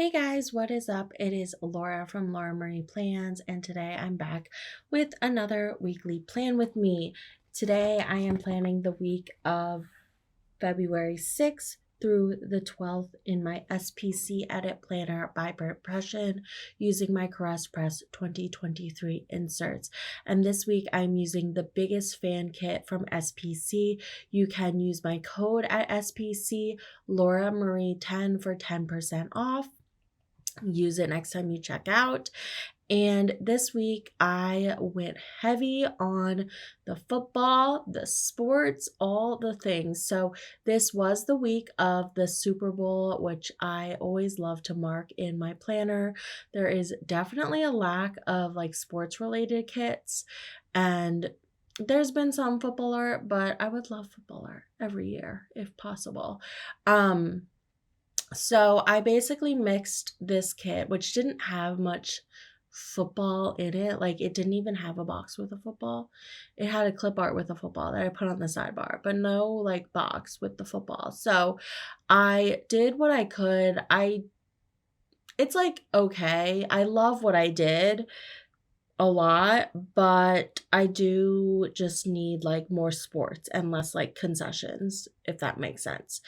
Hey guys, what is up? It is Laura from Laura Marie Plans, and today I'm back with another weekly plan with me. Today I am planning the week of February 6th through the 12th in my SPC Edit Planner by Bert Pression using my Caress Press 2023 inserts. And this week I'm using the Biggest Fan Kit from SPC. You can use my code at SPC, Laura Marie 10 for 10% off. Use it next time you check out. And this week I went heavy on the football, the sports, all the things. So this was the week of the Super Bowl, which I always love to mark in my planner. There is definitely a lack of like sports related kits, and there's been some football art, but I would love football art every year if possible. So I basically mixed this kit, which didn't have much football in it. Like, it didn't even have a box with a football. It had a clip art with a football that I put on the sidebar, but no like box with the football. So I did what I could. It's like, okay, I love what I did a lot, but I do just need like more sports and less like concessions, if that makes sense,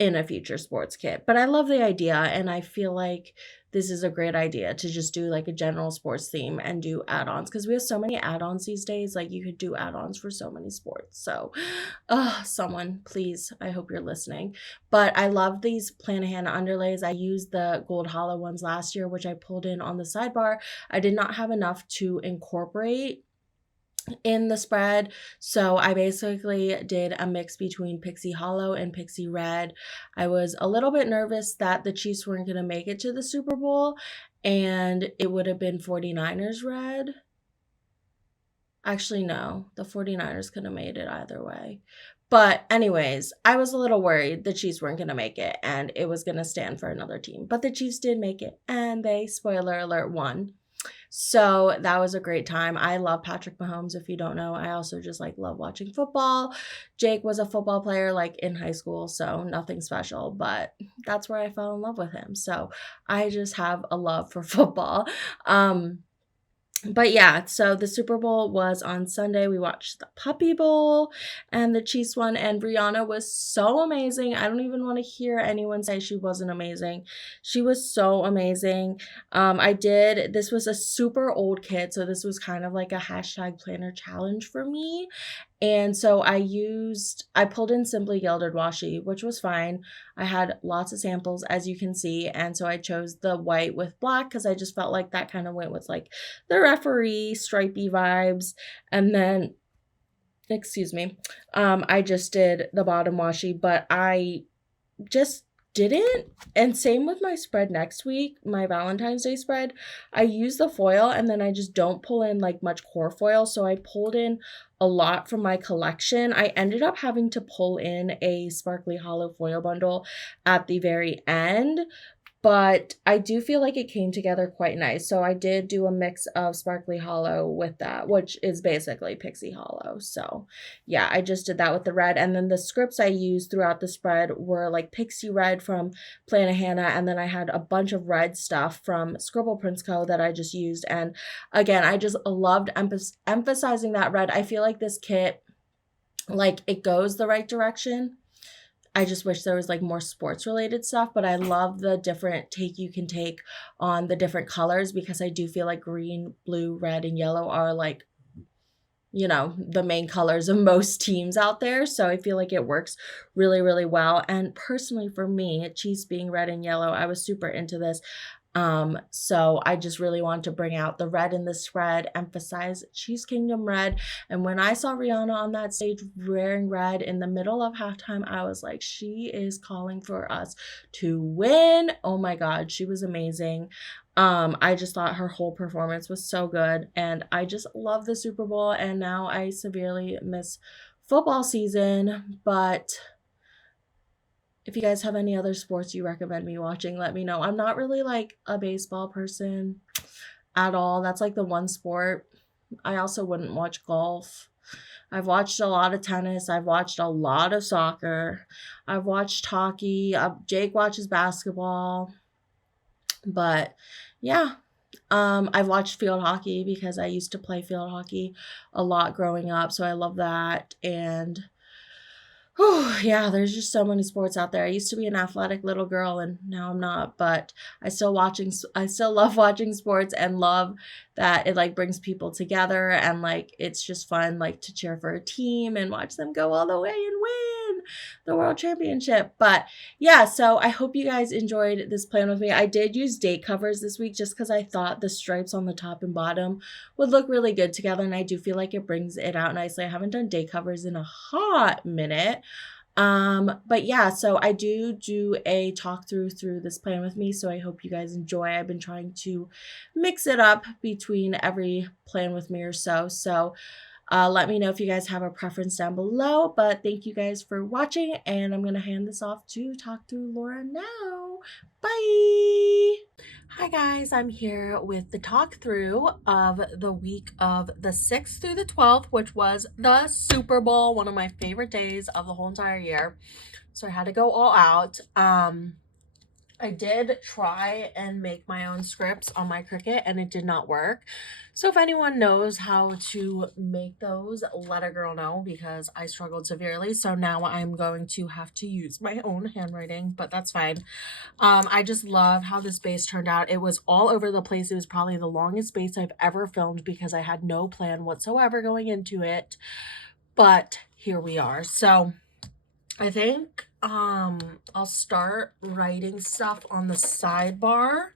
in a future sports kit. But I love the idea, and I feel like this is a great idea to just do like a general sports theme and do add-ons, because we have so many add-ons these days. Like, you could do add-ons for so many sports. So someone please, I hope you're listening. But I love these Planahan underlays. I used the gold hollow ones last year, which I pulled in on the sidebar. I did not have enough to incorporate in the spread, so I basically did a mix between Pixie Hollow and Pixie Red. I was a little bit nervous that the Chiefs weren't going to make it to the Super Bowl and it would have been 49ers red. Actually, no, the 49ers could have made it either way. But anyways, I was a little worried the Chiefs weren't going to make it and it was going to stand for another team. But the Chiefs did make it, and they, spoiler alert, won. So that was a great time. I love Patrick Mahomes. If you don't know, I also just like love watching football. Jake was a football player like in high school, so nothing special, but that's where I fell in love with him. So I just have a love for football. But yeah, so the Super Bowl was on Sunday. We watched the Puppy Bowl and the Chiefs won, and Rihanna was so amazing. I don't even want to hear anyone say she wasn't amazing. She was so amazing. This was a super old kit, so this was kind of like a hashtag planner challenge for me. And so I pulled in Simply Gilded Washi, which was fine. I had lots of samples, as you can see. And so I chose the white with black because I just felt like that kind of went with like the referee stripey vibes. And then, excuse me, I just did the bottom washi, but I just didn't. And same with my spread next week, my Valentine's Day spread. I use the foil and then I just don't pull in like much core foil. So I pulled in a lot from my collection. I ended up having to pull in a sparkly hollow foil bundle at the very end, but I do feel like it came together quite nice. So I did do a mix of sparkly hollow with that, which is basically Pixie Hollow. So yeah, I just did that with the red. And then the scripts I used throughout the spread were like Pixie Red from Plannahannah, and then I had a bunch of red stuff from Scribble Prints Co. that I just used. And again, I just loved emphasizing that red. I feel like this kit, like, it goes the right direction. I just wish there was like more sports related stuff, but I love the different take you can take on the different colors, because I do feel like green, blue, red, and yellow are like, the main colors of most teams out there. So I feel like it works really, really well. And personally for me, Chiefs being red and yellow, I was super into this. So I just really wanted to bring out the red in the spread, emphasize Chiefs Kingdom red. And when I saw Rihanna on that stage wearing red in the middle of halftime, I was like, she is calling for us to win. Oh my God, she was amazing. I just thought her whole performance was so good, and I just love the Super Bowl, and now I severely miss football season. But if you guys have any other sports you recommend me watching, let me know. I'm not really like a baseball person at all. That's like the one sport. I also wouldn't watch golf. I've watched a lot of tennis. I've watched a lot of soccer. I've watched hockey. Jake watches basketball. But yeah, I've watched field hockey because I used to play field hockey a lot growing up, so I love that. And oh, yeah, there's just so many sports out there. I used to be an athletic little girl and now I'm not, but I still love watching sports and love that it like brings people together and like it's just fun like to cheer for a team and watch them go all the way and win the world championship. But yeah, so I hope you guys enjoyed this plan with me. I did use date covers this week just cuz I thought the stripes on the top and bottom would look really good together and I do feel like it brings it out nicely. I haven't done date covers in a hot minute. But yeah, so I do a talk through this plan with me, so I hope you guys enjoy. I've been trying to mix it up between every plan with me or so. So let me know if you guys have a preference down below. But thank you guys for watching, and I'm gonna hand this off to Talk Through Laura now. Bye. Hi guys, I'm here with the talk through of the week of the 6th through the 12th, which was the Super Bowl, one of my favorite days of the whole entire year. So I had to go all out. I did try and make my own scripts on my Cricut and it did not work. So if anyone knows how to make those, let a girl know because I struggled severely. So now I'm going to have to use my own handwriting, but that's fine. I just love how this base turned out. It was all over the place. It was probably the longest base I've ever filmed because I had no plan whatsoever going into it. But here we are. So I think I'll start writing stuff on the sidebar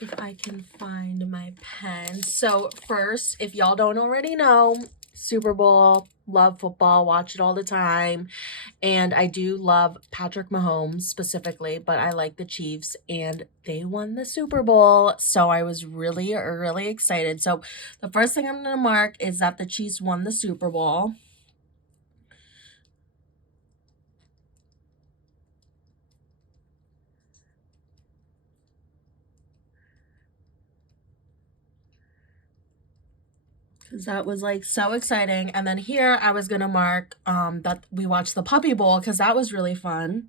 if I can find my pen. So first, if y'all don't already know, Super Bowl, love football, watch it all the time. And I do love Patrick Mahomes specifically, but I like the Chiefs and they won the Super Bowl. So I was really, really excited. So the first thing I'm going to mark is that the Chiefs won the Super Bowl. Because that was like so exciting. And then here I was going to mark that we watched the Puppy Bowl because that was really fun.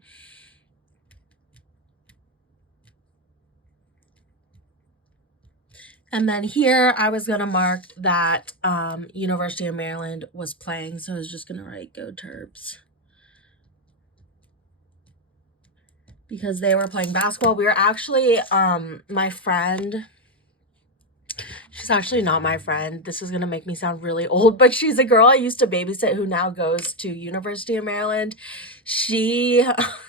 And then here I was going to mark that University of Maryland was playing. So I was just going to write Go Terps. Because they were playing basketball. We were actually, my friend, she's actually not my friend. This is going to make me sound really old, but she's a girl I used to babysit who now goes to University of Maryland. She,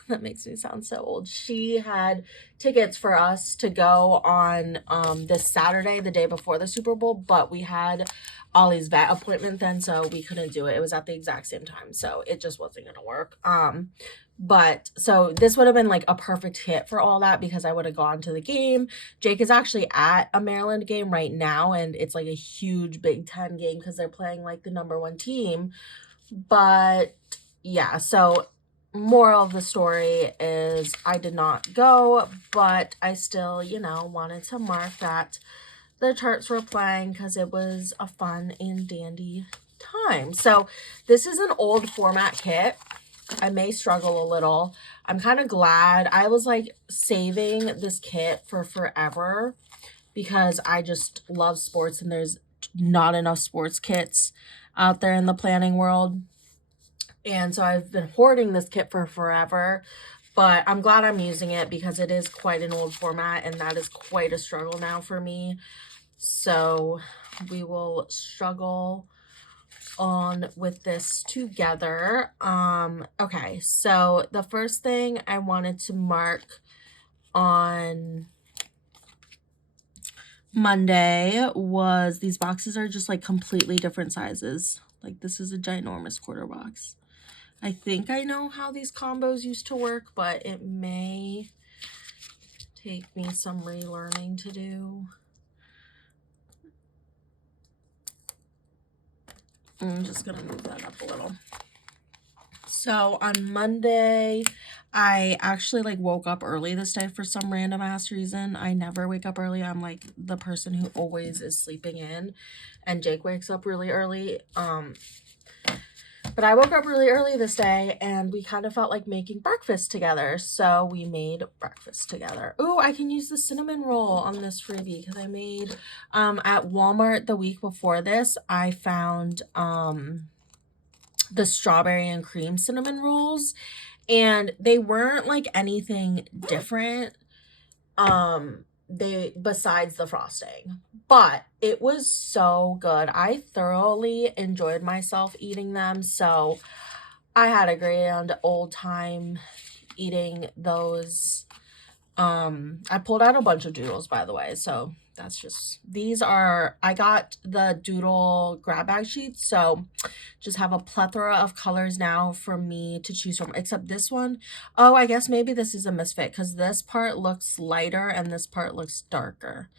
that makes me sound so old. She had tickets for us to go on this Saturday, the day before the Super Bowl, but we had Ollie's vet appointment then, so we couldn't do it. It was at the exact same time, so it just wasn't going to work. But so this would have been like a perfect hit for all that because I would have gone to the game. Jake is actually at a Maryland game right now and it's like a huge Big Ten game because they're playing like the #1 team. But yeah, so moral of the story is I did not go, but I still, you know, wanted to mark that the Terps were playing because it was a fun and dandy time. So this is an old format kit. I may struggle a little. I'm kind of glad. I was like saving this kit for forever because I just love sports and there's not enough sports kits out there in the planning world. And so I've been hoarding this kit for forever, but I'm glad I'm using it because it is quite an old format and that is quite a struggle now for me. So we will struggle on with this together. Okay, so the first thing I wanted to mark on Monday was these boxes are just like completely different sizes. Like this is a ginormous quarter box. I think I know how these combos used to work, but it may take me some relearning to do. I'm just gonna move that up a little. So on Monday, I actually like woke up early this day for some random ass reason. I never wake up early. I'm like the person who always is sleeping in, and Jake wakes up really early. But I woke up really early this day and we kind of felt like making breakfast together. So we made breakfast together. Ooh, I can use the cinnamon roll on this freebie because I made at Walmart the week before this. I found the strawberry and cream cinnamon rolls, and they weren't like anything different they besides the frosting, but it was so good. I thoroughly enjoyed myself eating them, so I had a grand old time eating those. I pulled out a bunch of doodles, by the way, so that's just, these are, I got the doodle grab bag sheets, so just have a plethora of colors now for me to choose from, except this one. Oh, I guess maybe this is a misfit because this part looks lighter and this part looks darker,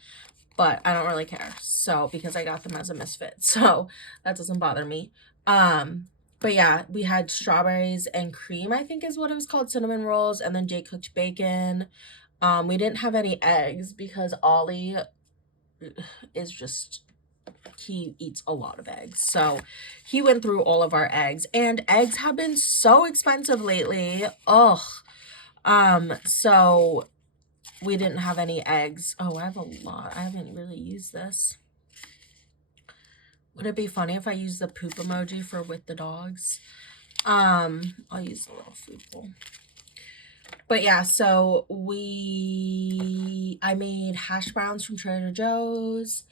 but I don't really care, so, because I got them as a misfit, so that doesn't bother me. But yeah, we had strawberries and cream, I think is what it was called, cinnamon rolls, and then Jake cooked bacon. We didn't have any eggs because Ollie is just, he eats a lot of eggs. So he went through all of our eggs, and eggs have been so expensive lately. Ugh. So we didn't have any eggs. Oh, I have a lot. I haven't really used this. Would it be funny if I use the poop emoji for with the dogs? I'll use the little food bowl. But yeah, so I made hash browns from Trader Joe's.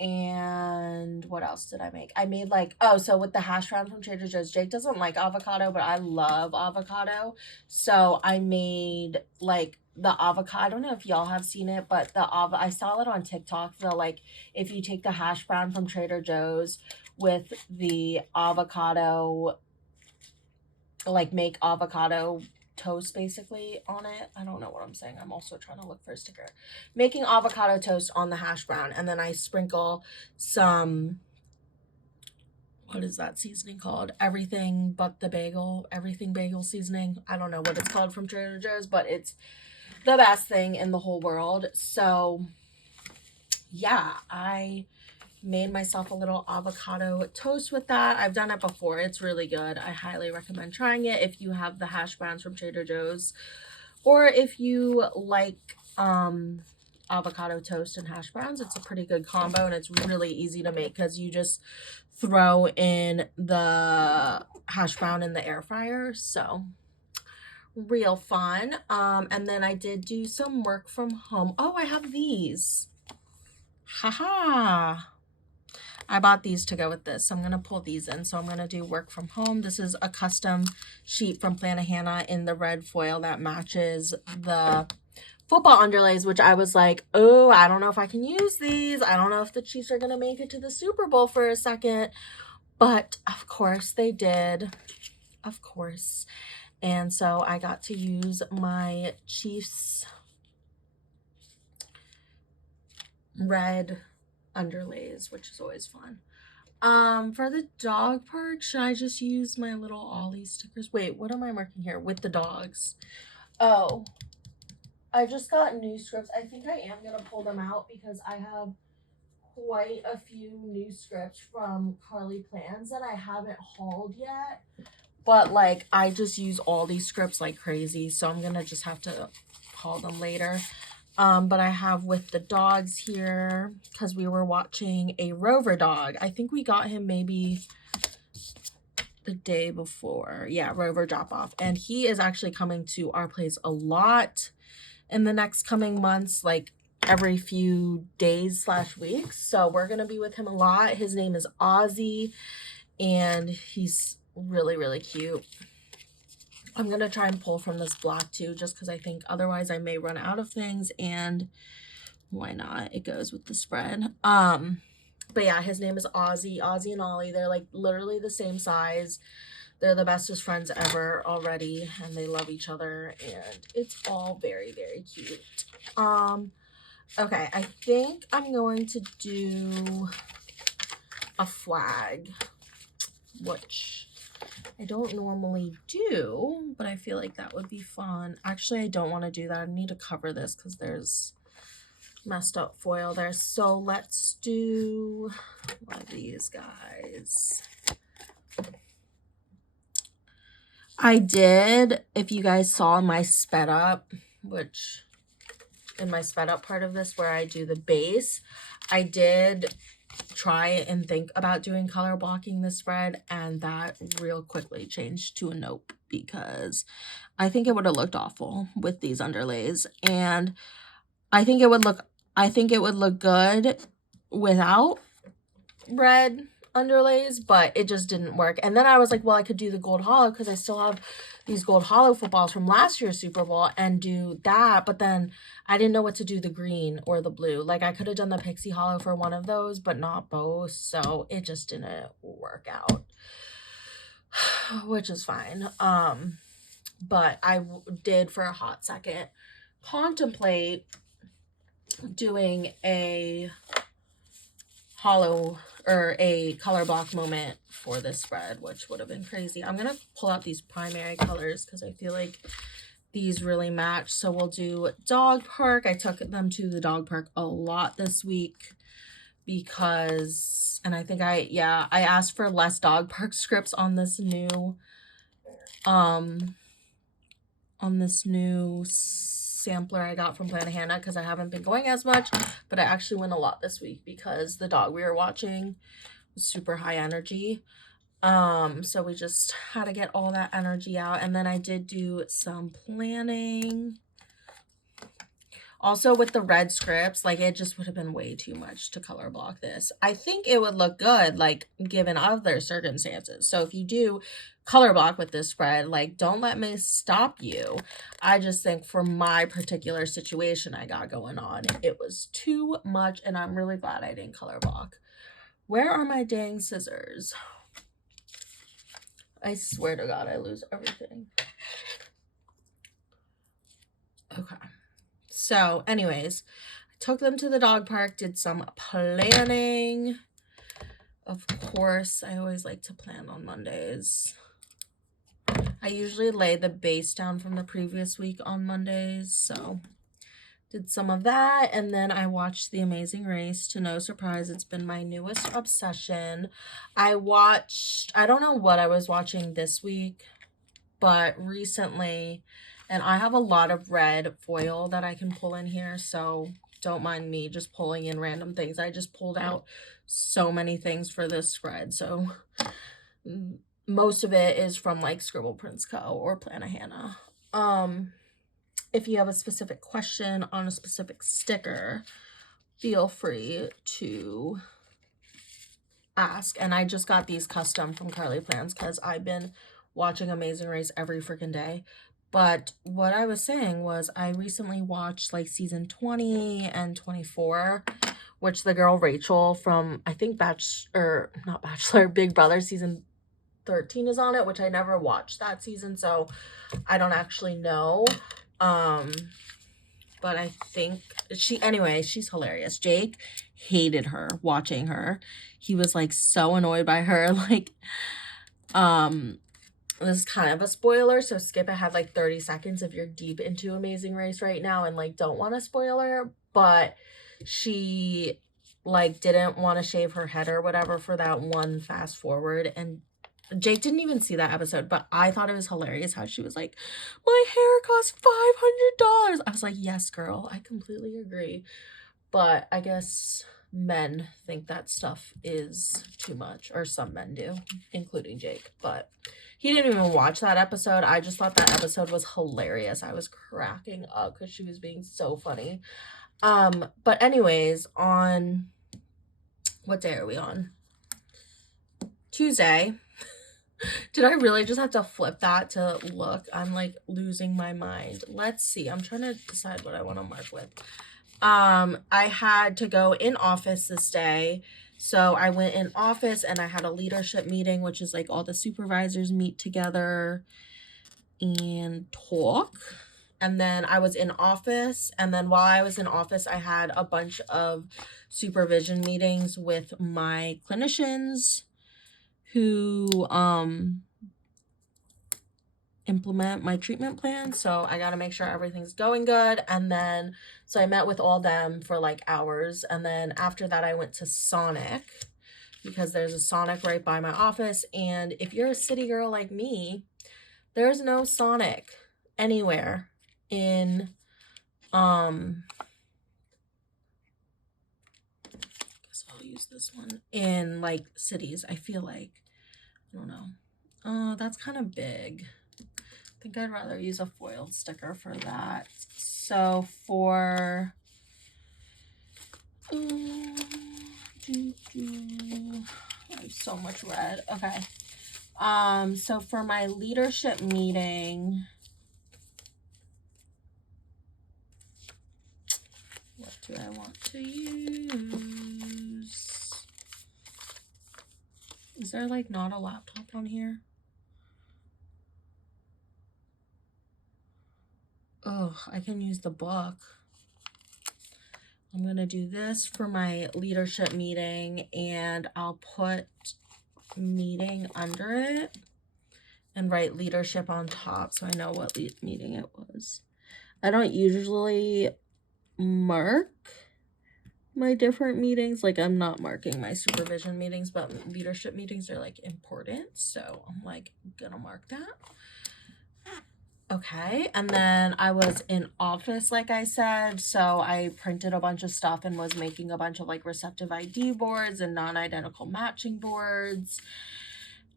And what else did I make? I made like, oh, so with the hash brown from Trader Joe's, Jake doesn't like avocado, but I love avocado. So I made like the avocado. I don't know if y'all have seen it, but I saw it on TikTok. The like, if you take the hash brown from Trader Joe's with the avocado, like make avocado toast basically on it. I don't know what I'm saying. I'm also trying to look for a sticker. Making avocado toast on the hash brown, and then I sprinkle some, what is that seasoning called? Everything but the bagel, everything bagel seasoning. I don't know what it's called from Trader Joe's, but it's the best thing in the whole world. So yeah, I made myself a little avocado toast with that. I've done it before. It's really good. I highly recommend trying it if you have the hash browns from Trader Joe's, or if you like avocado toast and hash browns. It's a pretty good combo, and it's really easy to make because you just throw in the hash brown in the air fryer. So real fun. And then I did do some work from home. Oh, I have these. Haha. I bought these to go with this, so I'm going to pull these in. So I'm going to do work from home. This is a custom sheet from Plannahannah in the red foil that matches the football underlays, which I was like, oh, I don't know if I can use these. I don't know if the Chiefs are going to make it to the Super Bowl for a second. But of course they did. Of course. And so I got to use my Chiefs red underlays, which is always fun. For the dog park, should I just use my little Ollie stickers? Wait, what am I marking here? With the dogs. Oh, I just got new scripts. I think I am gonna pull them out because I have quite a few new scripts from Carly Plans that I haven't hauled yet. But like, I just use all these scripts like crazy, so I'm gonna just have to haul them later. But I have with the dogs here because we were watching a Rover dog. I think we got him maybe the day before. Yeah, Rover drop off. And he is actually coming to our place a lot in the next coming months, like every few days / weeks. So we're going to be with him a lot. His name is Ozzy, and he's really, really cute. I'm going to try and pull from this block too, just because I think otherwise I may run out of things, and why not? It goes with the spread. But yeah, his name is Ozzy. Ozzy and Ollie, they're like literally the same size. They're the bestest friends ever already, and they love each other, and it's all very, very cute. Okay, I think I'm going to do a flag, which I don't normally do, but I feel like that would be fun. Actually, I don't want to do that. I need to cover this because there's messed up foil there. So let's do one of these guys. I did, if you guys saw my sped up, which in my sped up part of this where I do the base, I did try and think about doing color blocking the spread, and that real quickly changed to a nope, because I think it would have looked awful with these underlays, and I think it would look good without red underlays, but it just didn't work. And then I was like, well, I could do the gold hollow because I still have these gold hollow footballs from last year's Super Bowl and do that. But then I didn't know what to do, the green or the blue. Like, I could have done the pixie hollow for one of those, but not both. So it just didn't work out, which is fine. But I did for a hot second contemplate doing a hollow or a color block moment for this spread, which would have been crazy. I'm gonna pull out these primary colors because I feel like these really match. So we'll do dog park. I took them to the dog park a lot this week because, and I think I asked for less dog park scripts on this new sampler I got from Planahana, because I haven't been going as much, but I actually went a lot this week because the dog we were watching was super high energy. So we just had to get all that energy out. And then I did do some planning. Also with the red scripts, like, it just would have been way too much to color block this. I think it would look good, like, given other circumstances. So if you do color block with this spread, like, don't let me stop you. I just think for my particular situation I got going on, it was too much, and I'm really glad I didn't color block. Where are my dang scissors? I swear to God, I lose everything. Okay. So anyways, I took them to the dog park, did some planning. Of course, I always like to plan on Mondays. I usually lay the base down from the previous week on Mondays, so did some of that. And then I watched The Amazing Race. To no surprise, it's been my newest obsession. I don't know what I was watching this week, but recently, and I have a lot of red foil that I can pull in here, so don't mind me just pulling in random things. I just pulled out so many things for this spread, so most of it is from like Scribble Prints Co. or Planahana. If you have a specific question on a specific sticker, feel free to ask. And I just got these custom from Carly Plans because I've been watching Amazing Race every freaking day. But what I was saying was I recently watched like season 20 and 24, which the girl Rachel from, I think Big Brother season 13 is on it, which I never watched that season, so I don't actually know. But I think she's hilarious. Jake hated her, watching her. He was like so annoyed by her. Like, this is kind of a spoiler, so skip ahead like 30 seconds if you're deep into Amazing Race right now and like don't want a spoiler. But she like didn't want to shave her head or whatever for that one fast forward, and Jake didn't even see that episode, but I thought it was hilarious how she was like, my hair cost $500. I was like, yes, girl, I completely agree. But I guess men think that stuff is too much, or some men do, including Jake. But he didn't even watch that episode. I just thought that episode was hilarious. I was cracking up because she was being so funny. But anyways, on what day are we on? Tuesday. Did I really just have to flip that to look? I'm like losing my mind. Let's see. I'm trying to decide what I want to mark with. I had to go in office this day. So I went in office and I had a leadership meeting, which is like all the supervisors meet together and talk. And then I was in office. And then while I was in office, I had a bunch of supervision meetings with my clinicians who implement my treatment plan. So I got to make sure everything's going good. And then, so I met with all them for like hours. And then after that, I went to Sonic because there's a Sonic right by my office. And if you're a city girl like me, There's no Sonic anywhere in, I guess I'll use this one, in like cities, I feel like. I don't know. That's kind of big. I think I'd rather use a foiled sticker for that. So for I have so much red. Okay. So for my leadership meeting, what do I want to use? Is there like not a laptop on here? Oh, I can use the book. I'm gonna do this for my leadership meeting, and I'll put meeting under it and write leadership on top so I know what meeting it was. I don't usually mark my different meetings. Like, I'm not marking my supervision meetings, but leadership meetings are like important, so I'm like gonna mark that. Okay, and then I was in office, like I said, so I printed a bunch of stuff and was making a bunch of like receptive ID boards and non-identical matching boards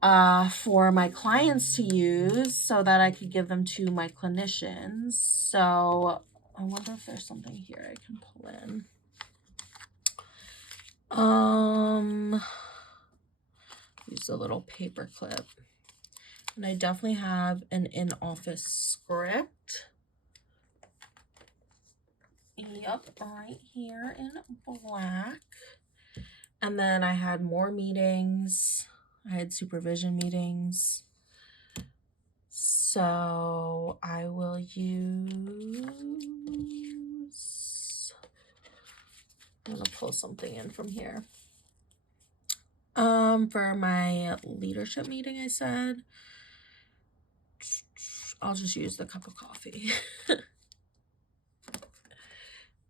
for my clients to use so that I could give them to my clinicians. So I wonder if there's something here I can pull in. Use a little paper clip. And I definitely have an in-office script. Yep, right here in black. And then I had more meetings. I had supervision meetings. So I will use, I'm gonna pull something in from here. For my leadership meeting, I said, I'll just use the cup of coffee.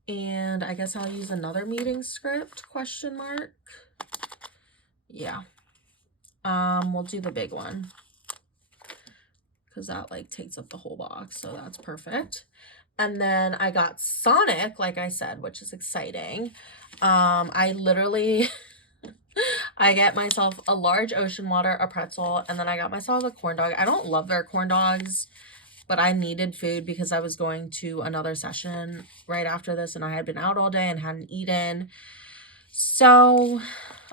And I guess I'll use another meeting script, question mark. Yeah. We'll do the big one, because that like takes up the whole box, so that's perfect. And then I got Sonic, like I said, which is exciting. I literally I get myself a large ocean water, a pretzel, and then I got myself a corn dog. I don't love their corn dogs, but I needed food because I was going to another session right after this, and I had been out all day and hadn't eaten. So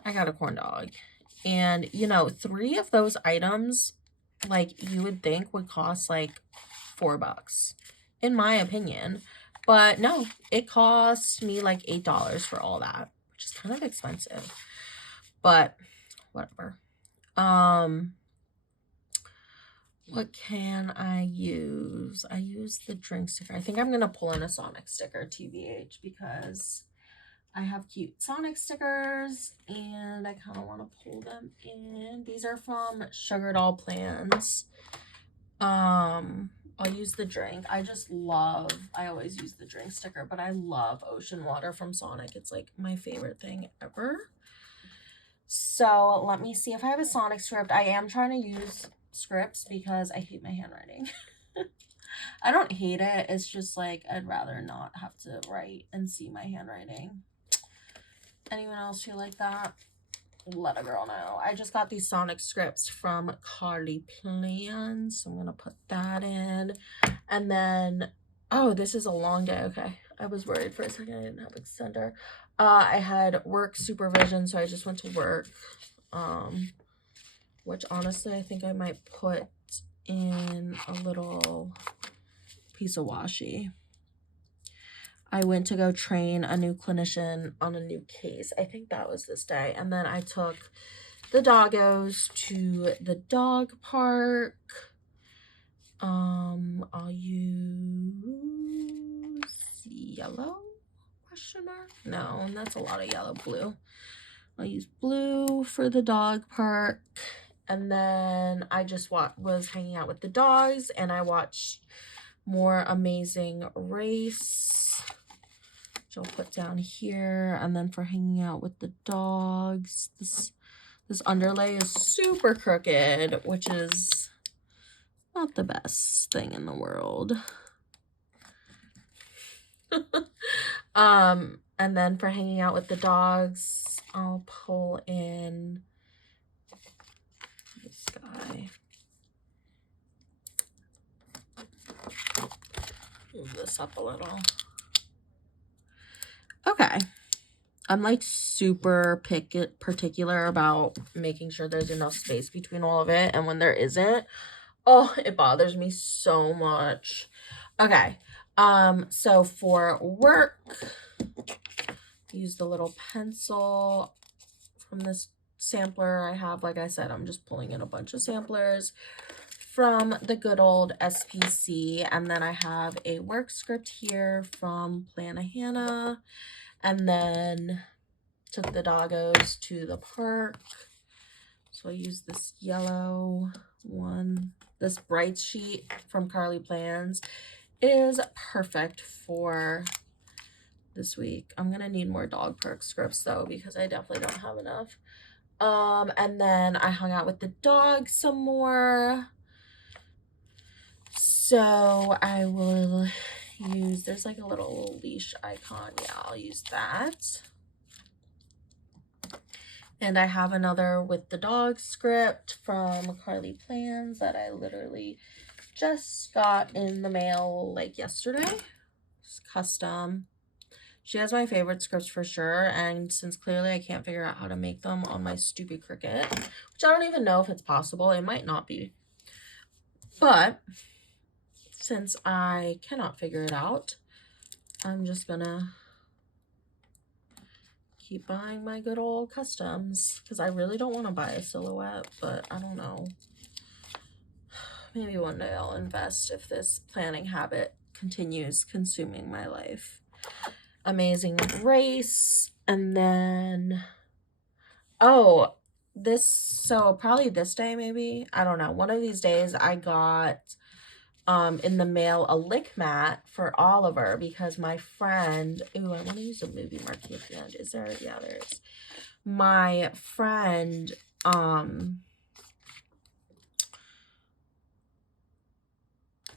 I got a corn dog. And, you know, 3 of those items, like, you would think would cost like $4, in my opinion. But no, it cost me like $8 for all that, which is kind of expensive. But whatever. What can I use? I use the drink sticker. I think I'm gonna pull in a Sonic sticker, TBH, because I have cute Sonic stickers and I kind of want to pull them in. These are from Sugar Doll Plans. I'll use the drink. I always use the drink sticker, but I love ocean water from Sonic. It's like my favorite thing ever. So let me see if I have a Sonic script. I am trying to use scripts because I hate my handwriting. I don't hate it. It's just like I'd rather not have to write and see my handwriting. Anyone else feel like that? Let a girl know. I just got these Sonic scripts from Carly Plans, so I'm gonna put that in. And then, oh, this is a long day. Okay, I was worried for a second I didn't have extender. I had work supervision, so I just went to work, which honestly I think I might put in a little piece of washi. I went to go train a new clinician on a new case. I think that was this day. And then I took the doggos to the dog park. I'll use yellow, question mark? No, that's a lot of yellow. Blue. I'll use blue for the dog park. And then I just was hanging out with the dogs, and I watched more Amazing Race, which I'll put down here. And then for hanging out with the dogs, this underlay is super crooked, which is not the best thing in the world. And then for hanging out with the dogs, I'll pull in this guy. Move this up a little. Okay. I'm like super particular about making sure there's enough space between all of it. And when there isn't, oh, it bothers me so much. Okay. So for work, use the little pencil from this sampler I have. Like I said, I'm just pulling in a bunch of samplers from the good old SPC. And then I have a work script here from Plannahannah. And then took the doggos to the park. So I use this yellow one, this bright sheet from Carly Plans. It is perfect for this week. I'm gonna need more dog park scripts though, because I definitely don't have enough. And then I hung out with the dog some more. So I will use, there's like a little leash icon. Yeah, I'll use that. And I have another with the dog script from Carly Plans that I literally just got in the mail like yesterday. It's custom. She has my favorite scripts for sure, and since clearly I can't figure out how to make them on my stupid Cricut, which I don't even know if it's possible, it might not be. But since I cannot figure it out, I'm just gonna keep buying my good old customs because I really don't want to buy a silhouette, but I don't know. Maybe one day I'll invest if this planning habit continues consuming my life. Amazing Grace. And then, oh, so probably this day maybe, I don't know, one of these days I got in the mail a lick mat for Oliver because my friend, ooh, I want to use a movie marquee at the end. Is there? Yeah, there is. My friend,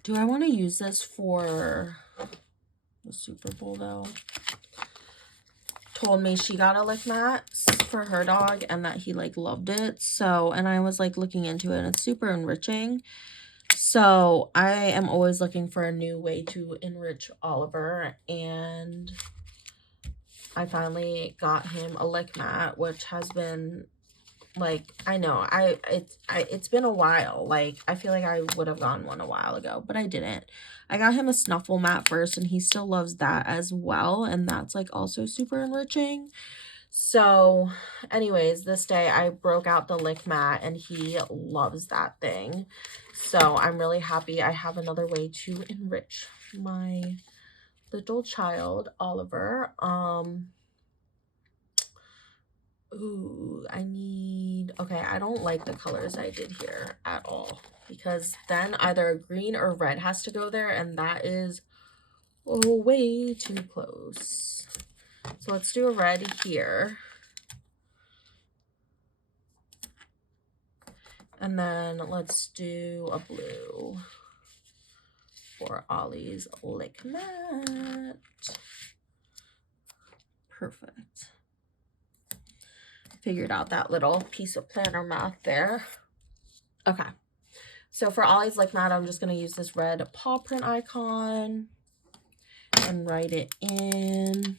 do I want to use this for the Super Bowl though? Told me she got a lick mat for her dog and that he like loved it. So, and I was like looking into it and it's super enriching. So I am always looking for a new way to enrich Oliver, and I finally got him a lick mat, which has been like, I know it's been a while. Like I feel like I would have gotten one a while ago, but I didn't. I got him a snuffle mat first and he still loves that as well, and that's like also super enriching. So anyways, this day I broke out the lick mat and he loves that thing. So I'm really happy I have another way to enrich my little child, Oliver. Ooh, okay, I don't like the colors I did here at all because then either a green or red has to go there, and that is way too close. So let's do a red here. And then let's do a blue for Ollie's lick mat. Perfect. Figured out that little piece of planner math there. Okay. So for Ollie's lick mat, I'm just going to use this red paw print icon and write it in.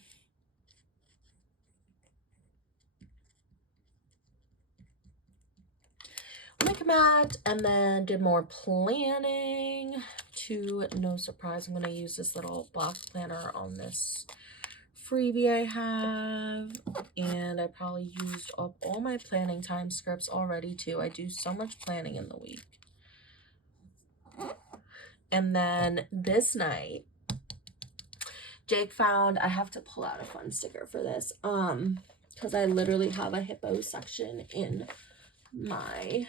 Lick mat, and then did more planning. To no surprise, I'm going to use this little block planner on this freebie I have, and I probably used up all my planning time scripts already too. I do so much planning in the week. And then this night, Jake found, I have to pull out a fun sticker for this, because I literally have a hippo section in my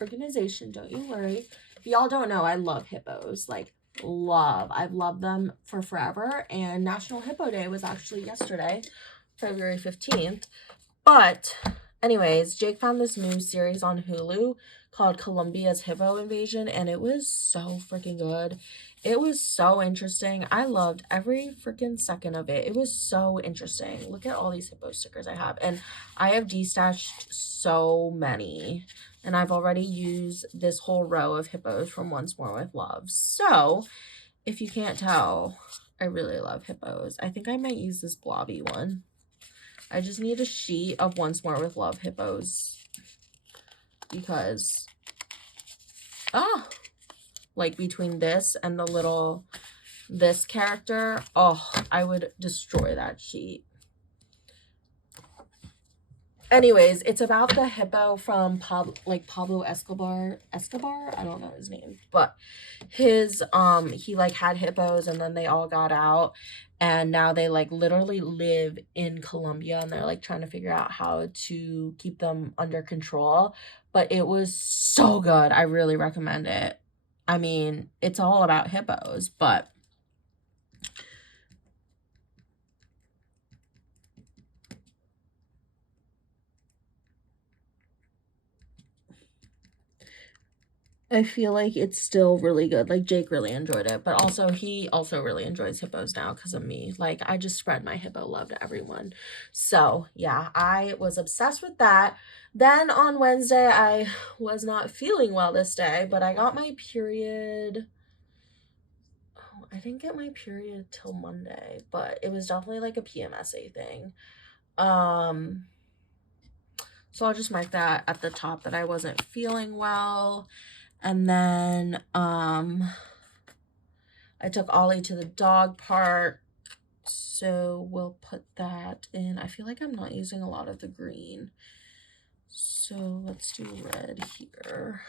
organization, don't you worry. If y'all don't know, I love hippos, like I've loved them for forever, and National Hippo Day was actually yesterday, February 15th. But anyways, Jake found this new series on Hulu called Columbia's Hippo Invasion, and it was so freaking good. It was so interesting. I loved every freaking second of it. It was so interesting. Look at all these hippo stickers I have, and I have destashed so many, and I've already used this whole row of hippos from Once More with Love. So if you can't tell, I really love hippos. I think I might use this blobby one. I just need a sheet of Once More with Love hippos because, like between this and the little, this character, oh, I would destroy that sheet. Anyways, it's about the hippo from Pablo Escobar. I don't know his name, but his he like had hippos and then they all got out, and now they like literally live in Colombia, and they're like trying to figure out how to keep them under control. But it was so good. I really recommend it. I mean, it's all about hippos, but I feel like it's still really good. Like, Jake really enjoyed it, but also he also really enjoys hippos now because of me. Like, I just spread my hippo love to everyone. So, yeah, I was obsessed with that. Then on Wednesday, I was not feeling well this day, but I got my period. Oh, I didn't get my period till Monday, but it was definitely like a PMSA thing. So I'll just mark that at the top that I wasn't feeling well. And then I took Ollie to the dog park, so we'll put that in. I feel like I'm not using a lot of the green, so let's do red here.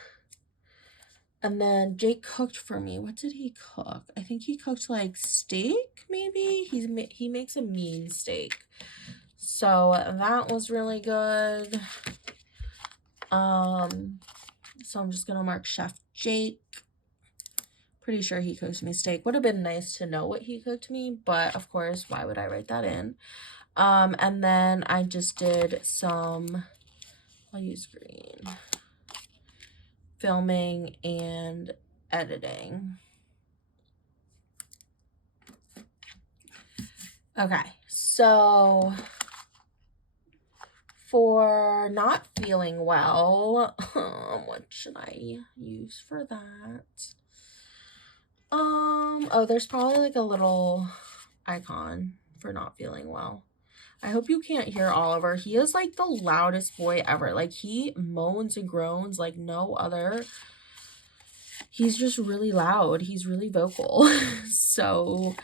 And then Jake cooked for me. What did he cook? I think he cooked like steak, maybe. He makes a mean steak, so that was really good. So I'm just gonna mark Chef Jake. Pretty sure he cooked me steak. Would have been nice to know what he cooked me, but of course, why would I write that in? And then I just did some, I'll use green, filming and editing. Okay, so for not feeling well, what should I use for that? Oh, there's probably like a little icon for not feeling well. I hope you can't hear Oliver. He is like the loudest boy ever. Like, he moans and groans like no other. He's just really loud. He's really vocal. So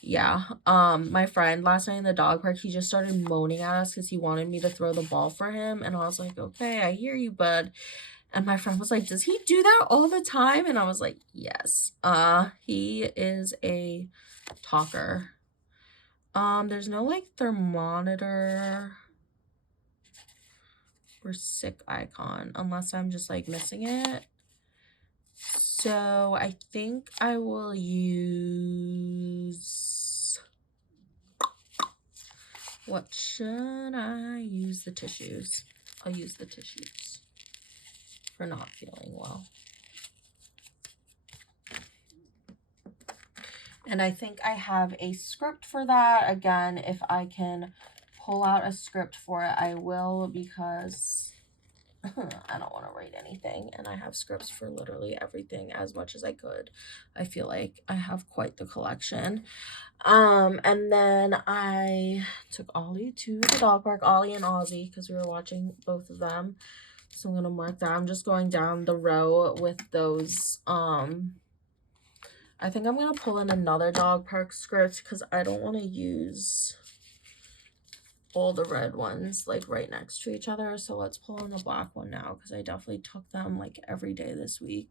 yeah. My friend last night in the dog park, he just started moaning at us because he wanted me to throw the ball for him. And I was like, okay, I hear you, bud. And my friend was like, does he do that all the time? And I was like, yes. He is a talker. There's no like thermometer or sick icon unless I'm just like missing it. So I think I will use, what should I use? The tissues. I'll use the tissues for not feeling well. And I think I have a script for that. Again, if I can pull out a script for it, I will, because I don't want to write anything. And I have scripts for literally everything as much as I could. I feel like I have quite the collection. And then I took Ollie to the dog park, Ollie and Ozzy, because we were watching both of them. So I'm going to mark that. I'm just going down the row with those, I think I'm going to pull in another dog park script because I don't want to use all the red ones like right next to each other. So let's pull in the black one now because I definitely took them like every day this week.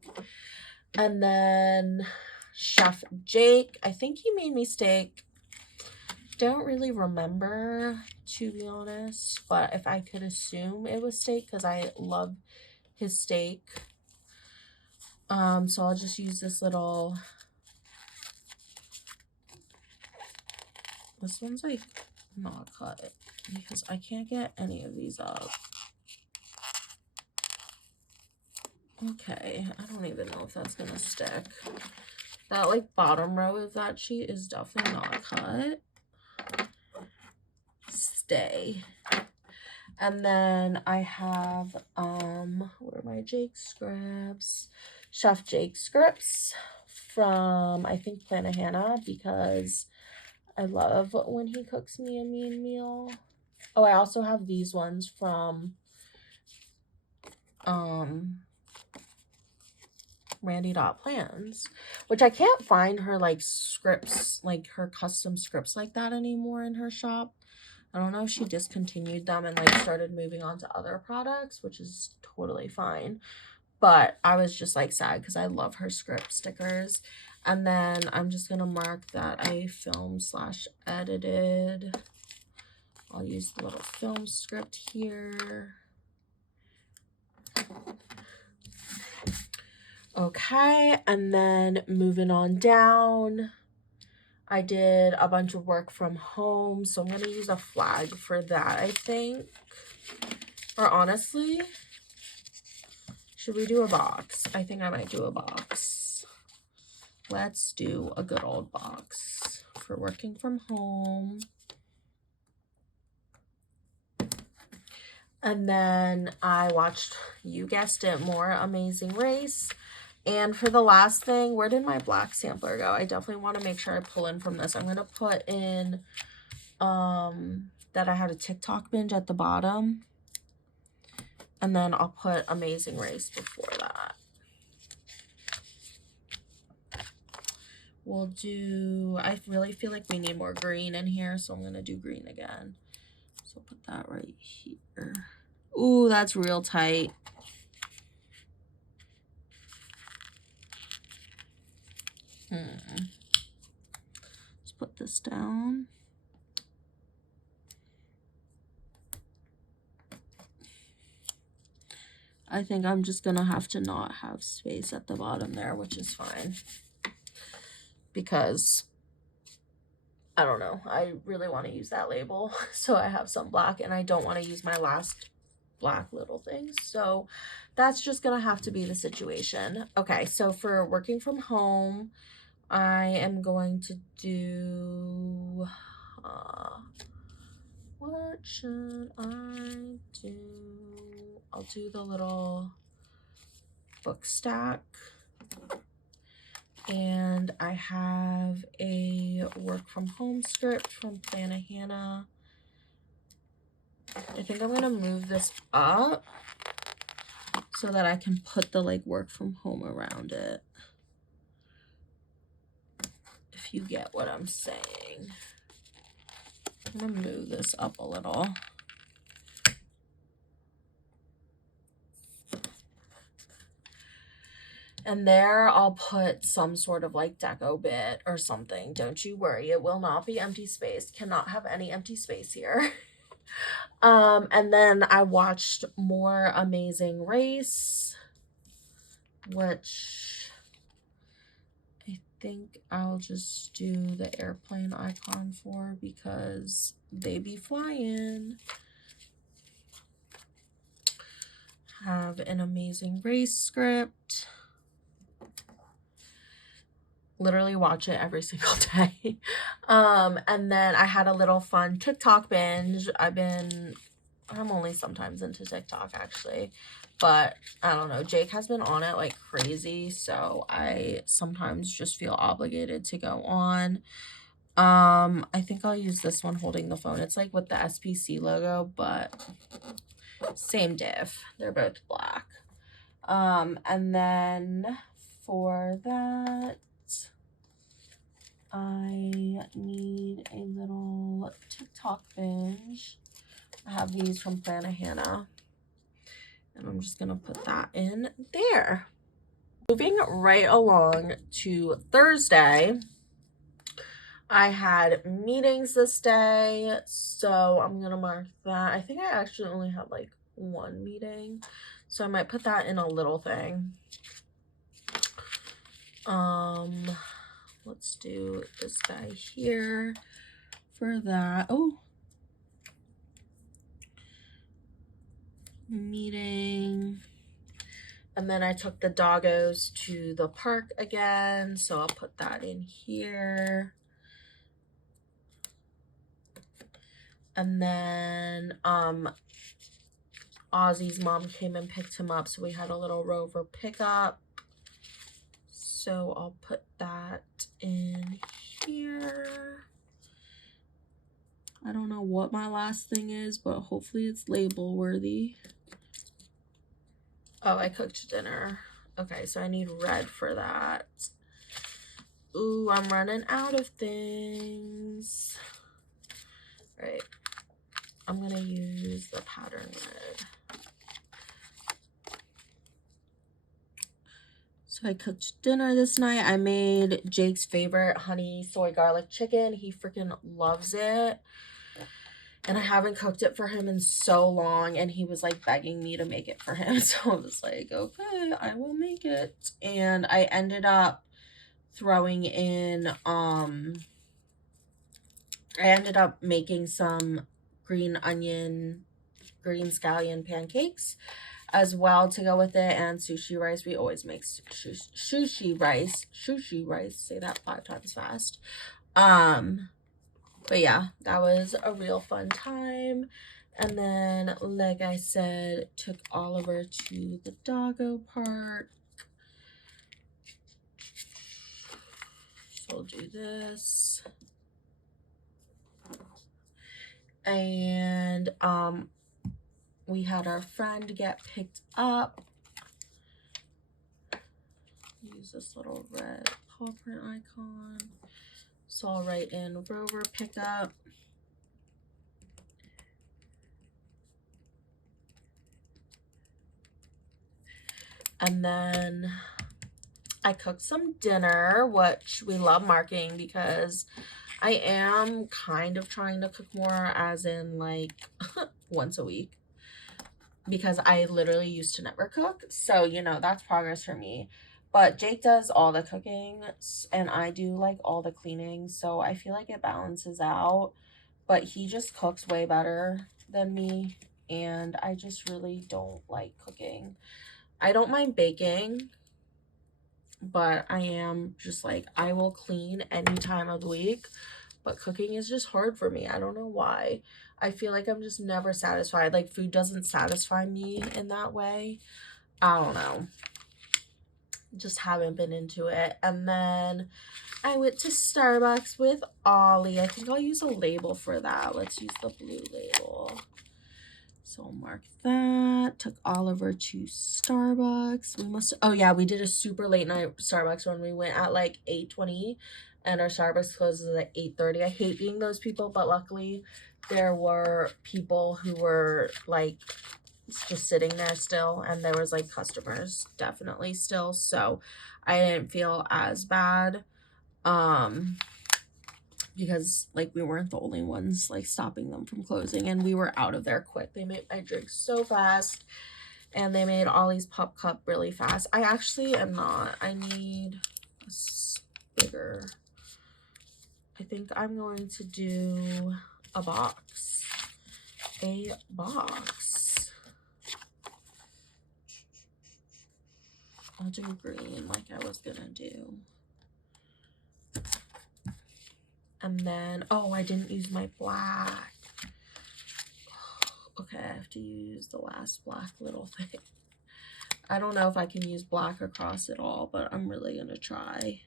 And then Chef Jake, I think he made me steak. Don't really remember, to be honest, but if I could assume it was steak because I love his steak. So I'll just use this little, this one's like not cut because I can't get any of these up. Okay, I don't even know if that's gonna stick. That like bottom row of that sheet is definitely not cut. Stay. And then I have what are my Jake scripts? Chef Jake scripts from I think Planahannah, because I love when he cooks me a mean meal. Oh, I also have these ones from Randy.plans, which I can't find her like scripts, like her custom scripts like that anymore in her shop. I don't know if she discontinued them and like started moving on to other products, which is totally fine. But I was just like sad because I love her script stickers. And then I'm just gonna mark that I filmed/edited. I'll use the little film script here. Okay, and then moving on down, I did a bunch of work from home, so I'm gonna use a flag for that, I think. Or honestly, should we do a box? I think I might do a box. Let's do a good old box for working from home. And then I watched, you guessed it, more Amazing Race. And for the last thing, where did my black sampler go? I definitely want to make sure I pull in from this. I'm going to put in that I had a TikTok binge at the bottom. And then I'll put Amazing Race before that. We'll do, I really feel like we need more green in here, so I'm going to do green again. So put that right here. Ooh, that's real tight. Let's put this down. I think I'm just gonna have to not have space at the bottom there, which is fine. Because, I don't know, I really want to use that label. So I have some black and I don't want to use my last black little things. So that's just gonna have to be the situation. Okay, so for working from home, I am going to do, what should I do? I'll do the little book stack. And I have a work from home script from Planahannah. I think I'm gonna move this up so that I can put the like work from home around it. If you get what I'm saying. I'm gonna move this up a little. And there I'll put some sort of like deco bit or something. Don't you worry, it will not be empty space. Cannot have any empty space here. And then I watched more Amazing Race, which I think I'll just do the airplane icon for because they be flying. Have an Amazing Race script. Literally watch it every single day. And then I had a little fun TikTok binge. I'm only sometimes into TikTok actually, but I don't know, Jake has been on it like crazy, so I sometimes just feel obligated to go on. I think I'll use this one holding the phone. It's like with the SPC logo, but same div. They're both black. And then for that, I need a little TikTok binge. I have these from Planahannah, and I'm just gonna put that in there. Moving right along to Thursday, I had meetings this day, so I'm gonna mark that. I think I actually only had like one meeting, so I might put that in a little thing. Let's do this guy here for that. Oh, meeting And then I took the doggos to the park again, so I'll put that in here. And then Ozzy's mom came and picked him up, so we had a little Rover pickup. So I'll put that in here. I don't know what my last thing is, but hopefully it's label worthy. Oh, I cooked dinner. Okay, so I need red for that. Ooh, I'm running out of things. All right, I'm gonna use the pattern red. So I cooked dinner this night. I made Jake's favorite honey soy garlic chicken. He freaking loves it. And I haven't cooked it for him in so long, and he was like begging me to make it for him. So I was like, okay, I will make it. And I ended up throwing in, I ended up making some green scallion pancakes as well to go with it, and sushi rice. We always make sushi rice, say that 5 times fast. But yeah, that was a real fun time. And then, like I said, took Oliver to the doggo park. So I'll do this. And we had our friend get picked up. Use this little red paw print icon. So I'll write in Rover pickup. And then I cooked some dinner, which we love marking because I am kind of trying to cook more, as in like once a week, because I literally used to never cook. So, you know, that's progress for me. But Jake does all the cooking and I do like all the cleaning. So I feel like it balances out. But he just cooks way better than me. And I just really don't like cooking. I don't mind baking, but I am just like, I will clean any time of the week. But cooking is just hard for me. I don't know why. I feel like I'm just never satisfied. Like, food doesn't satisfy me in that way. I don't know. Just haven't been into it. And then I went to Starbucks with Ollie. I think I'll use a label for that. Let's use the blue label. So I'll mark that. Took Oliver to Starbucks. Oh yeah, we did a super late night Starbucks run. We went at like 8:20 and our Starbucks closes at 8:30. I hate being those people, but luckily there were people who were like just sitting there still, and there was like customers definitely still, so I didn't feel as bad because like we weren't the only ones like stopping them from closing, and we were out of there quick. They made my drink so fast, and they made Ollie's Pup Cup really fast. I actually am not. I need a bigger. I think I'm going to do a box. I'll do green like I was gonna do. And then, oh, I didn't use my black. Okay, I have to use the last black little thing. I don't know if I can use black across it all, but I'm really gonna try.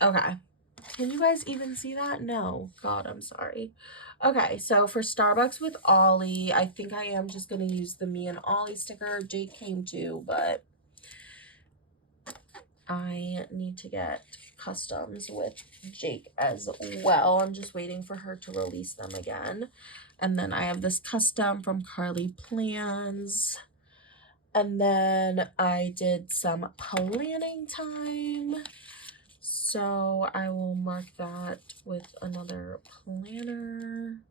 Okay. Can you guys even see that? No. God, I'm sorry. Okay, so for Starbucks with Ollie, I think I am just going to use the me and Ollie sticker. Jake came too, but I need to get customs with Jake as well. I'm just waiting for her to release them again. And then I have this custom from Carly Plans. And then I did some planning time. So I will mark that with another planner.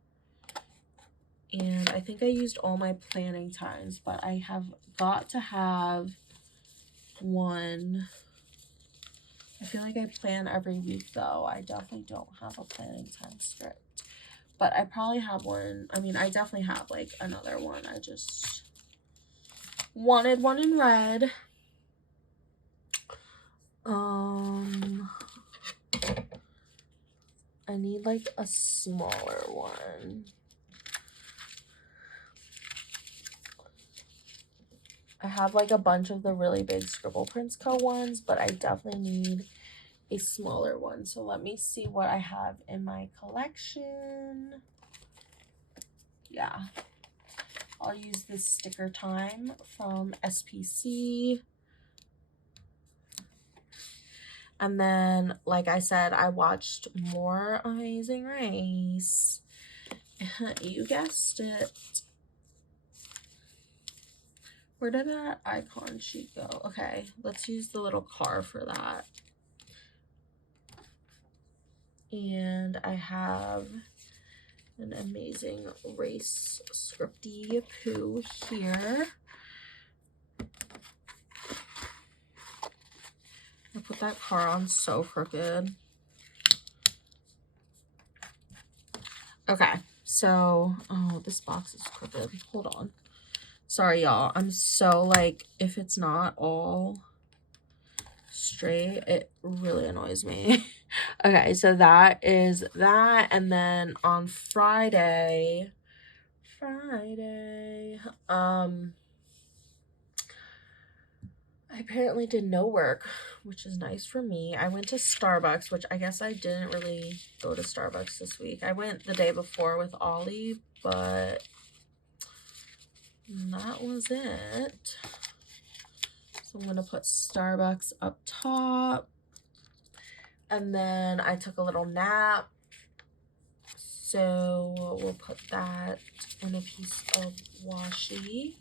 And I think I used all my planning times, but I have got to have one. I feel like I plan every week though. I definitely don't have a planning time script, but I probably have one. I mean, I definitely have like another one. I just wanted one in red. I need like a smaller one. I have like a bunch of the really big Scribble Prints Co. ones, but I definitely need a smaller one. So let me see what I have in my collection. Yeah, I'll use this Sticker Time from SPC. And then, like I said, I watched more Amazing Race. You guessed it. Where did that icon sheet go? Okay, let's use the little car for that. And I have an Amazing Race Scripty Poo here. I put that car on so crooked. Okay, so, oh, this box is crooked. Hold on. Sorry, y'all. I'm so, like, if it's not all straight, it really annoys me. Okay, so that is that. And then on Friday, I apparently did no work, which is nice for me. I went to Starbucks, which I guess I didn't really go to Starbucks this week. I went the day before with Ollie, but that was it. So I'm going to put Starbucks up top. And then I took a little nap. So we'll put that in a piece of washi.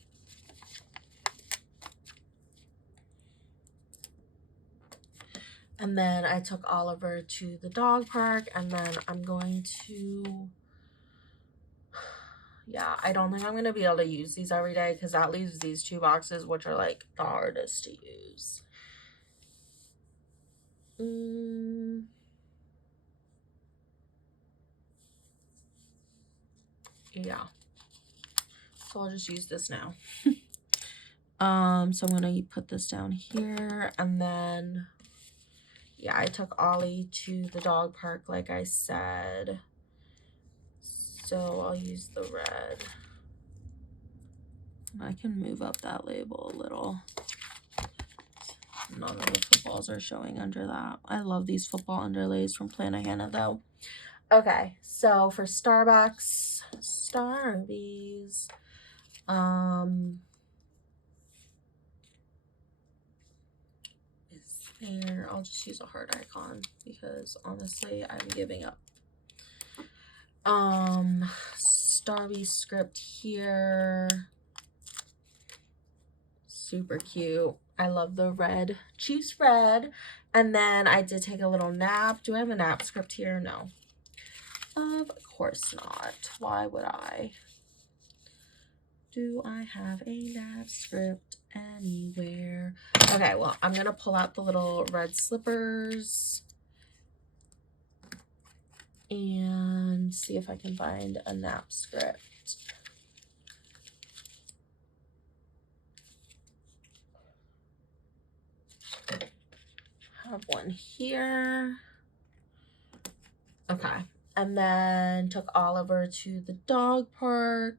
And then I took Oliver to the dog park, and then I'm going to, yeah, I don't think I'm going to be able to use these every day because that leaves these two boxes, which are like the hardest to use. Yeah. So I'll just use this now. So I'm going to put this down here, and then yeah, I took Ollie to the dog park, like I said. So I'll use the red. I can move up that label a little. None of the footballs are showing under that. I love these football underlays from Plannahannah though. Okay, so for Starbucks, Starbies, is there, I'll just use a heart icon because honestly, I'm giving up. Starbie script here. Super cute. I love the red, Chiefs red. And then I did take a little nap. Do I have a nap script here? No. Of course not. Why would I? Do I have a nap script anywhere? Okay, well, I'm going to pull out the little red slippers and see if I can find a nap script. I have one here. Okay. And then took Oliver to the dog park.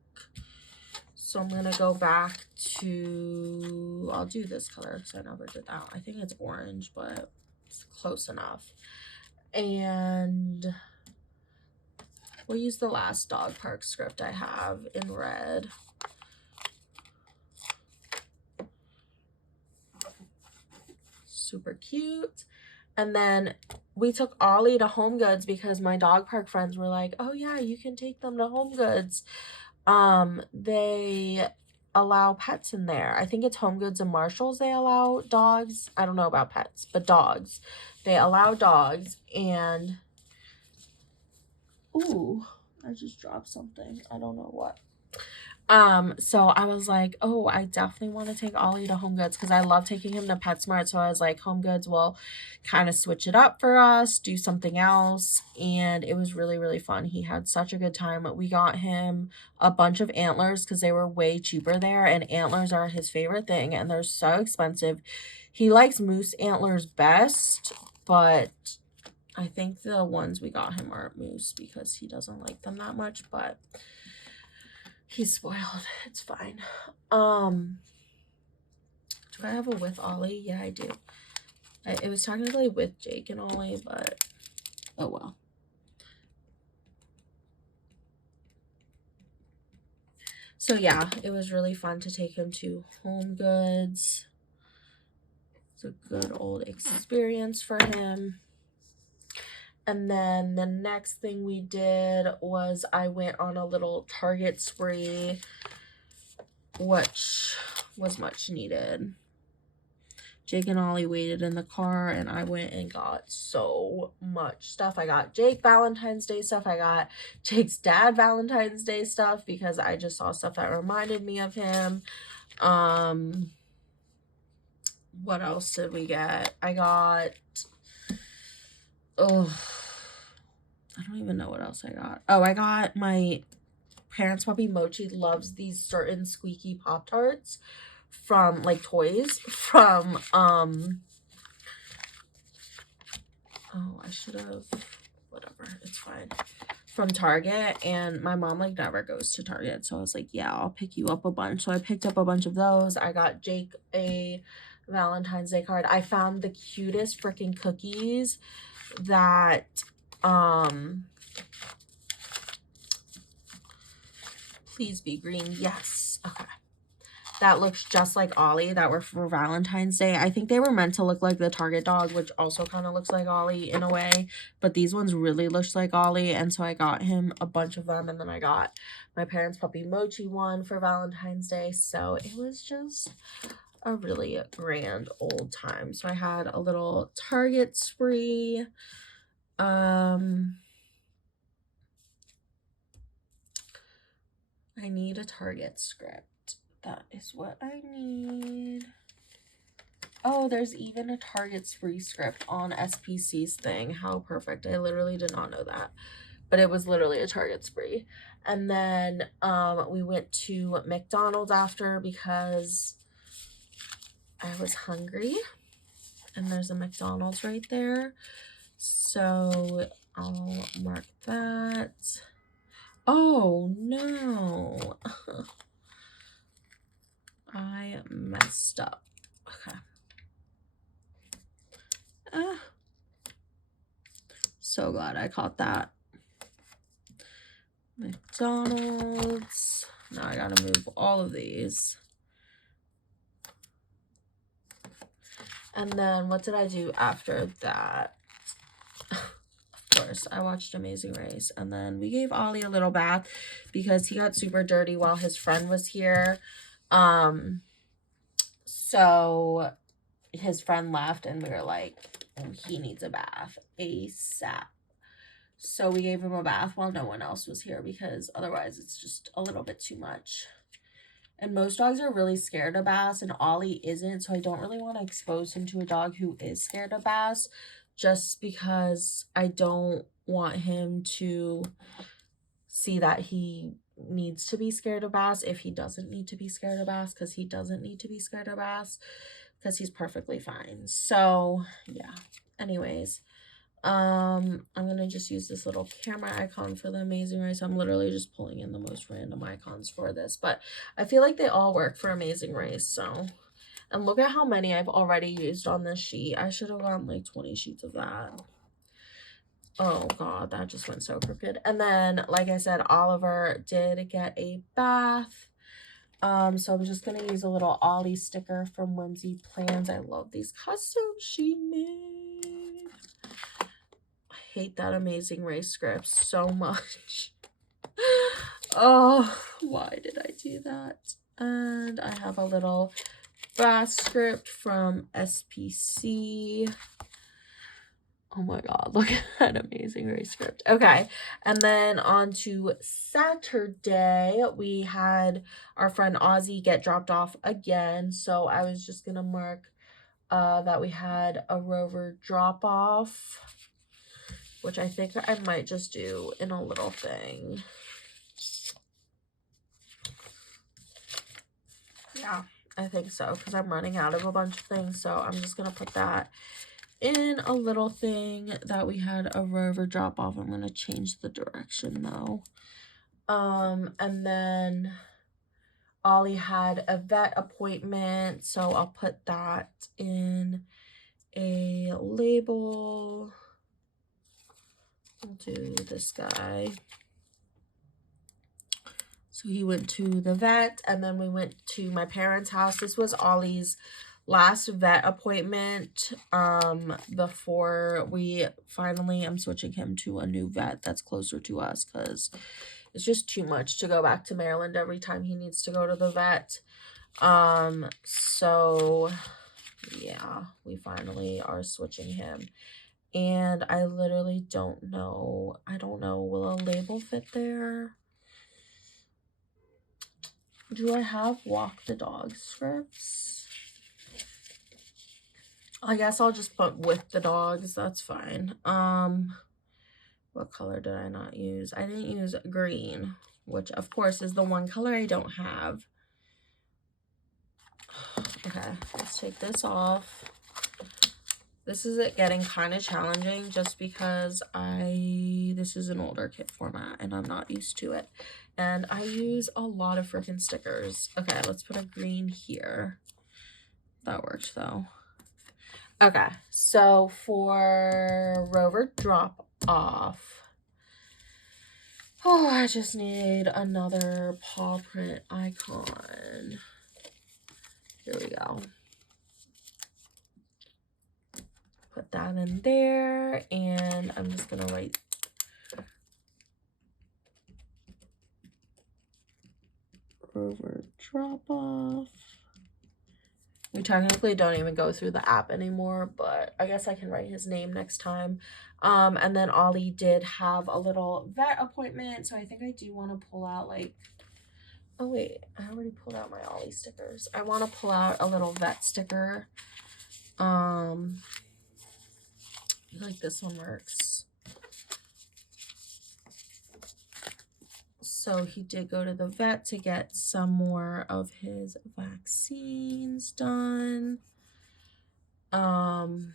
So I'm going to go back to, I'll do this color because I never did that. I think it's orange, but it's close enough. And we'll use the last dog park script I have in red. Super cute. And then we took Ollie to Home Goods because my dog park friends were like, oh yeah, you can take them to Home Goods. They allow pets in there. I think it's Home Goods and Marshalls they allow dogs. I don't know about pets, but dogs. They allow dogs. And ooh, I just dropped something. I don't know what. So I was like, oh, I definitely want to take Ollie to Home Goods because I love taking him to PetSmart. So I was like, Home Goods will kind of switch it up for us, do something else. And it was really, really fun. He had such a good time. We got him a bunch of antlers because they were way cheaper there. And antlers are his favorite thing and they're so expensive. He likes moose antlers best, but I think the ones we got him aren't moose because he doesn't like them that much. But he's spoiled. It's fine. Do I have a with Ollie? Yeah, I do. It was technically with Jake and Ollie, but oh well. So yeah, it was really fun to take him to Home Goods. It's a good old experience for him. And then the next thing we did was I went on a little Target spree, which was much needed. Jake and Ollie waited in the car and I went and got so much stuff. I got Jake Valentine's Day stuff. I got Jake's dad Valentine's Day stuff because I just saw stuff that reminded me of him. What else did we get? I got, I don't even know what else I got. Oh, I got my parents' puppy Mochi loves these certain squeaky Pop-Tarts from like toys from I should have, whatever, it's fine, from Target. And my mom like never goes to Target, so I was like, yeah, I'll pick you up a bunch. So I picked up a bunch of those. I got Jake a Valentine's Day card. I found the cutest freaking cookies that please be green. Yes, okay, that looks just like Ollie, that were for Valentine's Day. I think they were meant to look like the Target dog, which also kind of looks like Ollie in a way, but these ones really looked like Ollie, and so I got him a bunch of them. And then I got my parents' puppy Mochi one for Valentine's Day. So it was just a really grand old time. So I had a little Target spree. I need a Target script. That is what I need. Oh, there's even a Target spree script on SPC's thing. How perfect. I literally did not know that. But it was literally a Target spree. And then we went to McDonald's after because I was hungry. And there's a McDonald's right there. So I'll mark that. Oh, no. I messed up. Okay. So glad I caught that. McDonald's. Now I gotta move all of these. And then what did I do after that? Of course, I watched Amazing Race. And then we gave Ollie a little bath because he got super dirty while his friend was here. So his friend left and we were like, oh, he needs a bath ASAP. So we gave him a bath while no one else was here because otherwise it's just a little bit too much. And most dogs are really scared of baths and Ollie isn't. So I don't really want to expose him to a dog who is scared of baths just because I don't want him to see that he needs to be scared of baths if he doesn't need to be scared of baths, because he doesn't need to be scared of baths because he's perfectly fine. So yeah, anyways, I'm gonna just use this little camera icon for the Amazing Race. I'm literally just pulling in the most random icons for this, but I feel like they all work for Amazing Race. So, and look at how many I've already used on this sheet. I should have gotten like 20 sheets of that. Oh god, that just went so crooked. And then, like I said, Oliver did get a bath. So I'm just gonna use a little Ollie sticker from Whimsy Plans. I love these customs she made. I hate that Amazing Race script so much. Oh, why did I do that? And I have a little bath script from SPC. Oh my god, look at that Amazing Race script. Okay, and then on to Saturday, we had our friend Ozzy get dropped off again. So I was just gonna mark that we had a Rover drop off, which I think I might just do in a little thing. Yeah, I think so, because I'm running out of a bunch of things. So I'm just gonna put that in a little thing that we had a Rover drop off. I'm gonna change the direction though. And then Ollie had a vet appointment, so I'll put that in a label. I'll do this guy. So he went to the vet, and then we went to my parents' house. This was Ollie's last vet appointment before we finally am switching him to a new vet that's closer to us, because it's just too much to go back to Maryland every time he needs to go to the vet. So yeah, we finally are switching him. And I literally don't know. I don't know. Will a label fit there? Do I have walk the dog scripts? I guess I'll just put with the dogs. That's fine. What color did I not use? I didn't use green, which of course is the one color I don't have. Okay, let's take this off. This is it getting kind of challenging just because this is an older kit format and I'm not used to it. And I use a lot of freaking stickers. Okay, let's put a green here. That works though. Okay, so for Rover drop off, oh, I just need another paw print icon. Here we go. Put that in there, and I'm just gonna write Rover drop off. We technically don't even go through the app anymore, but I guess I can write his name next time. And then Ollie did have a little vet appointment, so I think I do want to pull out like, oh wait, I already pulled out my Ollie stickers. I want to pull out a little vet sticker. Like this one works. So he did go to the vet to get some more of his vaccines done. Pull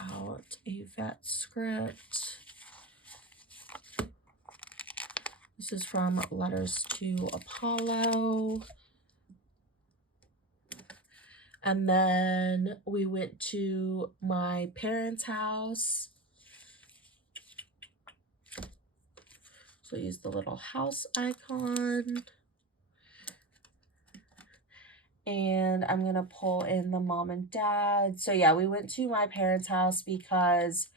out a vet script. This is from Letters to Apollo. And then we went to my parents' house. So use the little house icon. And I'm going to pull in the mom and dad. So yeah, we went to my parents' house because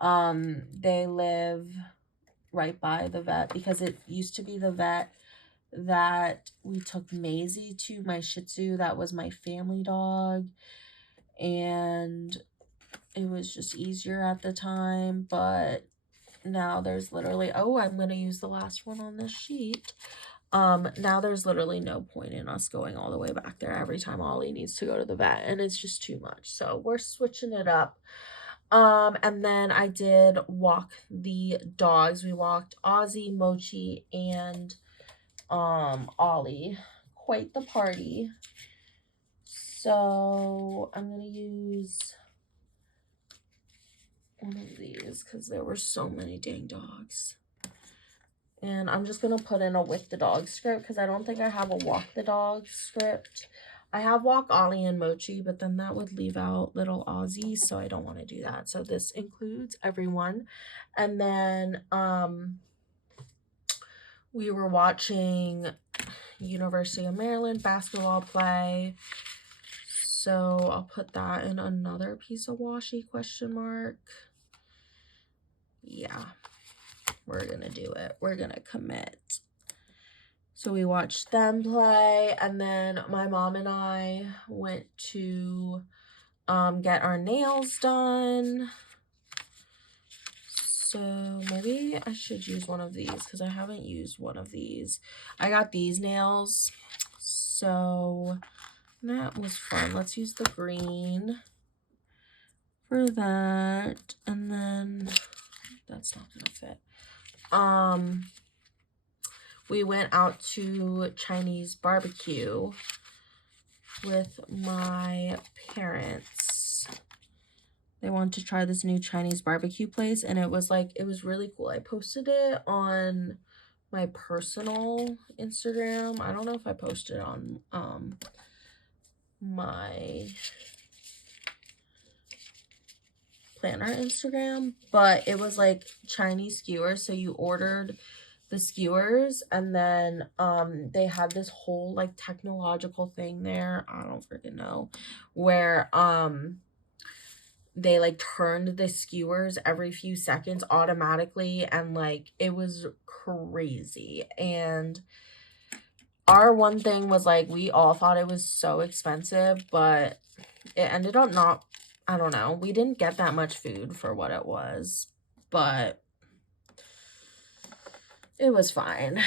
they live right by the vet, because it used to be the vet that we took Maisie to, my Shih Tzu. That was my family dog. And it was just easier at the time, but now there's literally, oh, I'm going to use the last one on this sheet. Now there's literally no point in us going all the way back there every time Ollie needs to go to the vet, and it's just too much. So we're switching it up. And then I did walk the dogs. We walked Ozzy, Mochi, and Ollie. Quite the party. So I'm gonna use one of these because there were so many dang dogs. And I'm just going to put in a with the dog script because I don't think I have a walk the dog script. I have walk Ollie and Mochi, but then that would leave out little Ozzy, so I don't want to do that. So this includes everyone. And then we were watching University of Maryland basketball play. So I'll put that in another piece of washi question mark. Yeah. We're going to do it. We're going to commit. So we watched them play, and then my mom and I went to get our nails done. So maybe I should use one of these because I haven't used one of these. I got these nails, so that was fun. Let's use the green for that, and then that's not gonna fit. We went out to Chinese barbecue with my parents. They wanted to try this new Chinese barbecue place, and it was really cool. I posted it on my personal Instagram. I don't know if I posted it on my planner Instagram, but it was like Chinese skewers. So you ordered the skewers, and then they had this whole like technological thing there. I don't freaking know, where they like turned the skewers every few seconds automatically, and like it was crazy. And our one thing was like, we all thought it was so expensive, but it ended up not, I don't know, we didn't get that much food for what it was, but it was fine.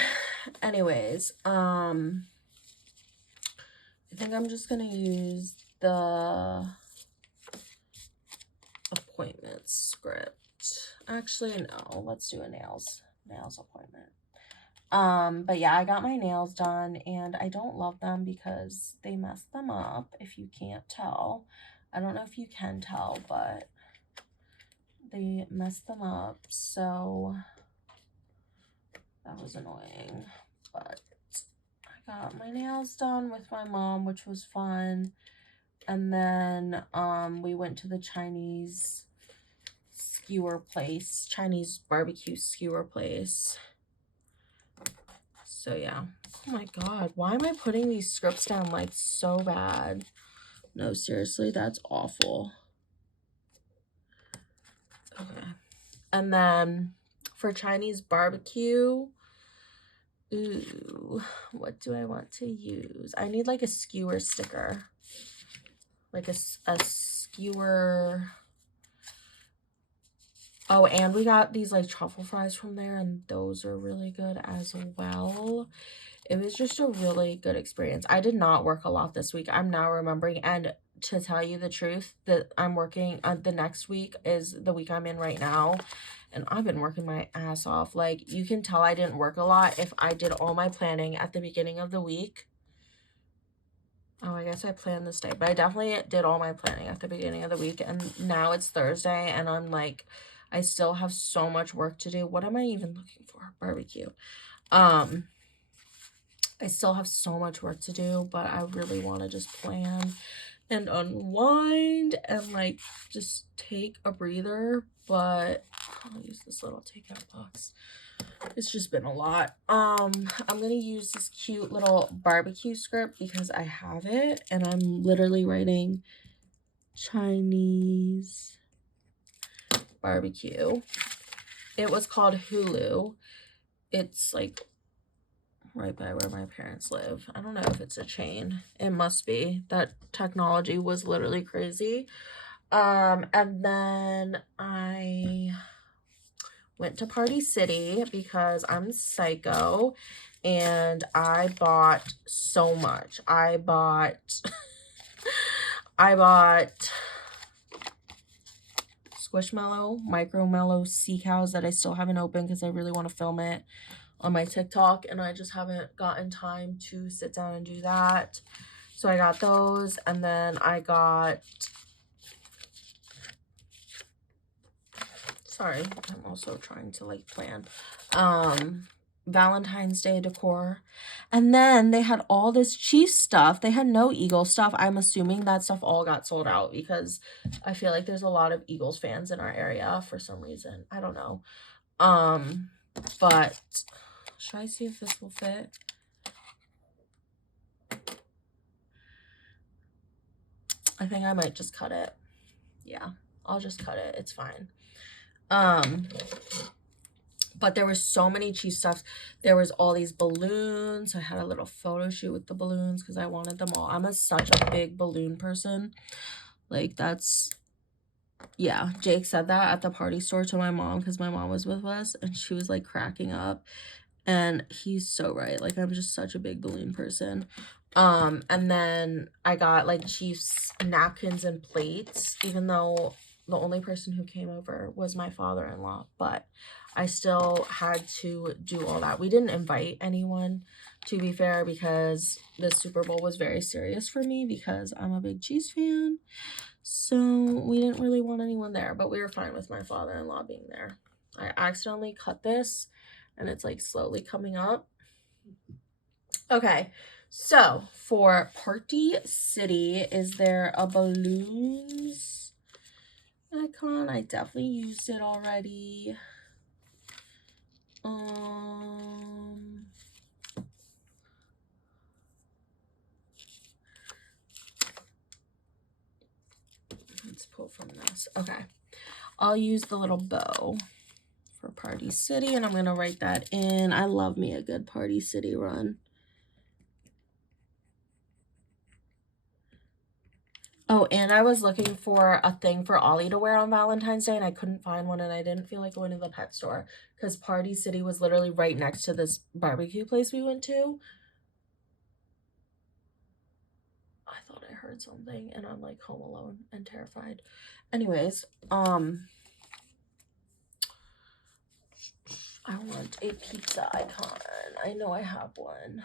Anyways, I think I'm just gonna use the appointment script. Actually, no, let's do a nails appointment. But yeah, I got my nails done, and I don't love them because they messed them up, if you can't tell. I don't know if you can tell, but they messed them up, so that was annoying. But I got my nails done with my mom, which was fun. And then we went to the Chinese skewer place, Chinese barbecue skewer place. So yeah. Oh my god, why am I putting these scripts down like so bad? No, seriously, that's awful. Okay. And then for Chinese barbecue, ooh, what do I want to use? I need like a skewer sticker. Like a skewer. Oh, and we got these like truffle fries from there, and those are really good as well. It was just a really good experience. I did not work a lot this week. I'm now remembering, and to tell you the truth, that I'm working the next week is the week I'm in right now, and I've been working my ass off. Like, you can tell I didn't work a lot if I did all my planning at the beginning of the week. Oh, I guess I planned this day, but I definitely did all my planning at the beginning of the week, and now it's Thursday, and I'm like, I still have so much work to do. What am I even looking for? Barbecue. I still have so much work to do, but I really want to just plan and unwind and like just take a breather. But I'll use this little takeout box. It's just been a lot. I'm gonna use this cute little barbecue script because I have it, and I'm literally writing Chinese barbecue. It was called Hulu. It's like right by where my parents live. I don't know if it's a chain. It must be. That technology was literally crazy. And then I went to Party City because I'm psycho, and I bought so much. I bought Squishmallow, Micro Mellow Sea Cows that I still haven't opened because I really want to film it on my TikTok, and I just haven't gotten time to sit down and do that. So I got those, and then I got, sorry, I'm also trying to like plan, Valentine's Day decor. And then they had all this Chiefs stuff. They had no Eagle stuff. I'm assuming that stuff all got sold out because I feel like there's a lot of Eagles fans in our area for some reason. I don't know. But should I see if this will fit? I think I might just cut it. Yeah, I'll just cut it. It's fine. But there was so many Chiefs stuff. There was all these balloons. I had a little photo shoot with the balloons because I wanted them all. I'm such a big balloon person. Like, that's, yeah. Jake said that at the party store to my mom because my mom was with us and she was like cracking up. And he's so right. Like, I'm just such a big balloon person. And then I got like Chiefs napkins and plates, even though the only person who came over was my father-in-law, but I still had to do all that. We didn't invite anyone, to be fair, because the Super Bowl was very serious for me because I'm a big Chiefs fan. So we didn't really want anyone there, but we were fine with my father-in-law being there. I accidentally cut this and it's like slowly coming up. Okay, so for Party City, is there a balloons icon? I definitely used it already. Let's pull from this. Okay, I'll use the little bow for Party City, and I'm gonna write that in. I love me a good Party City run. Oh, and I was looking for a thing for Ollie to wear on Valentine's Day, and I couldn't find one, and I didn't feel like going to the pet store because Party City was literally right next to this barbecue place we went to. I thought I heard something, and I'm like home alone and terrified. Anyways, I want a pizza icon. I know I have one.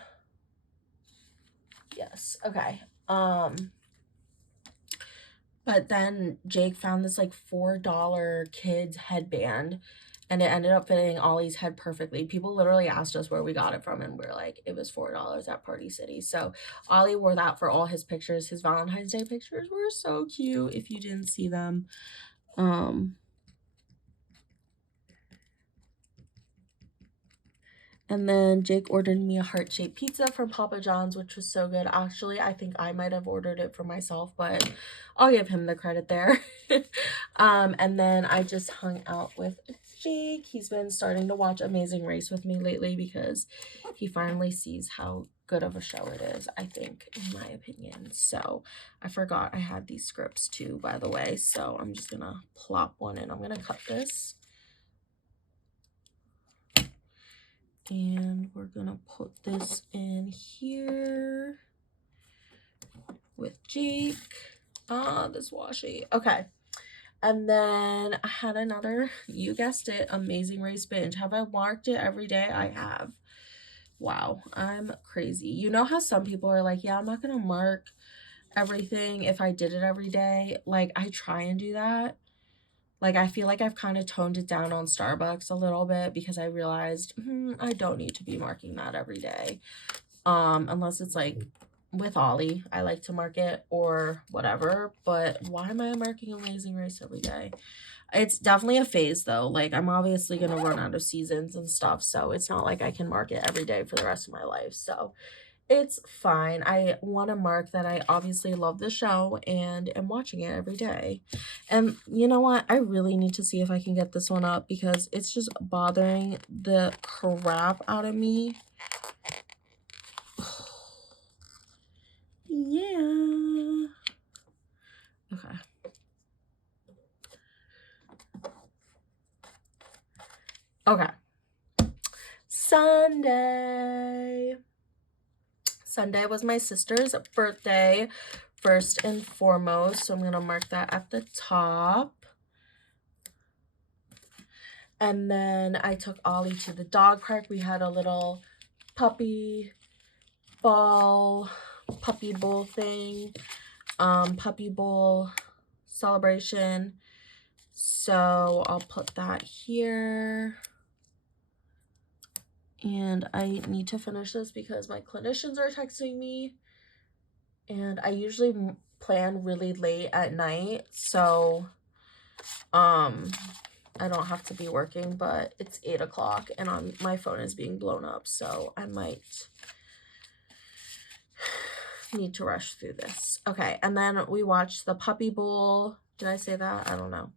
Yes, okay. But then Jake found this like $4 kids headband and it ended up fitting Ollie's head perfectly. People literally asked us where we got it from and we're like, it was $4 at Party City. So Ollie wore that for all his pictures. His Valentine's Day pictures were so cute if you didn't see them. And then Jake ordered me a heart-shaped pizza from Papa John's, which was so good. Actually, I think I might have ordered it for myself, but I'll give him the credit there. And then I just hung out with Jake. He's been starting to watch Amazing Race with me lately because he finally sees how good of a show it is, I think, in my opinion. So I forgot I had these scripts too, by the way. So I'm just gonna plop one in. I'm gonna cut this. And we're gonna put this in here with Jake. This washi. Okay. And then I had another, you guessed it, Amazing Race binge. Have I marked it every day? I have. Wow, I'm crazy. You know how some people are like, yeah, I'm not gonna mark everything if I did it every day. Like, I try and do that. Like, I feel like I've kind of toned it down on Starbucks a little bit because I realized I don't need to be marking that every day. Unless it's like with Ollie, I like to mark it or whatever. But why am I marking Amazing Race every day? It's definitely a phase though. Like, I'm obviously going to run out of seasons and stuff. So it's not like I can mark it every day for the rest of my life. So it's fine. I want to mark that I obviously love the show and am watching it every day. And you know what? I really need to see if I can get this one up because it's just bothering the crap out of me. Yeah. Okay. Okay. Sunday. Sunday was my sister's birthday, first and foremost. So I'm going to mark that at the top. And then I took Ollie to the dog park. We had a little puppy bowl thing, puppy bowl celebration. So I'll put that here. And I need to finish this because my clinicians are texting me. And I usually plan really late at night. So, I don't have to be working, but it's 8 o'clock and my phone is being blown up. So I might need to rush through this. Okay. And then we watched the Puppy Bowl. Did I say that? I don't know.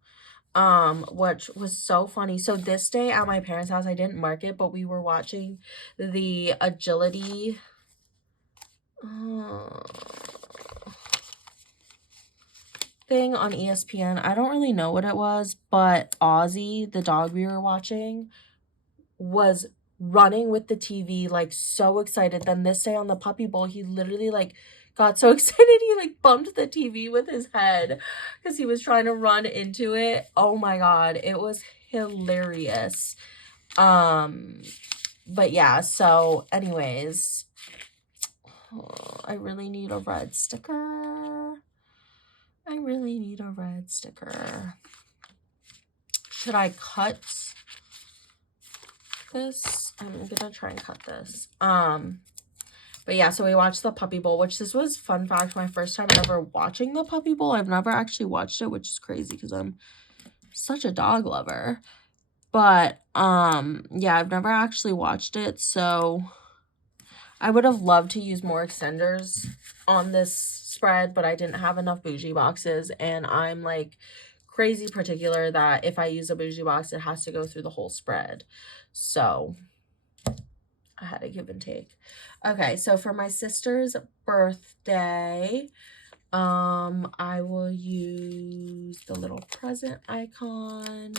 which was so funny. So this day at my parents' house, I didn't mark it, but we were watching the agility thing on ESPN. I don't really know what it was, but Ozzy, the dog we were watching, was running with the TV, like so excited. Then this day on the puppy bowl, he literally like got so excited he like bumped the TV with his head because he was trying to run into it. Oh my god, it was hilarious. But yeah, so anyways, I really need a red sticker. I really need a red sticker. Should I cut this? I'm gonna try and cut this. But yeah, so we watched the Puppy Bowl, which this was, fun fact, my first time ever watching the Puppy Bowl. I've never actually watched it, which is crazy because I'm such a dog lover. But yeah, I've never actually watched it, so I would have loved to use more extenders on this spread, but I didn't have enough bougie boxes, and I'm like crazy particular that if I use a bougie box, it has to go through the whole spread. So I had to give and take. Okay, so for my sister's birthday, I will use the little present icon,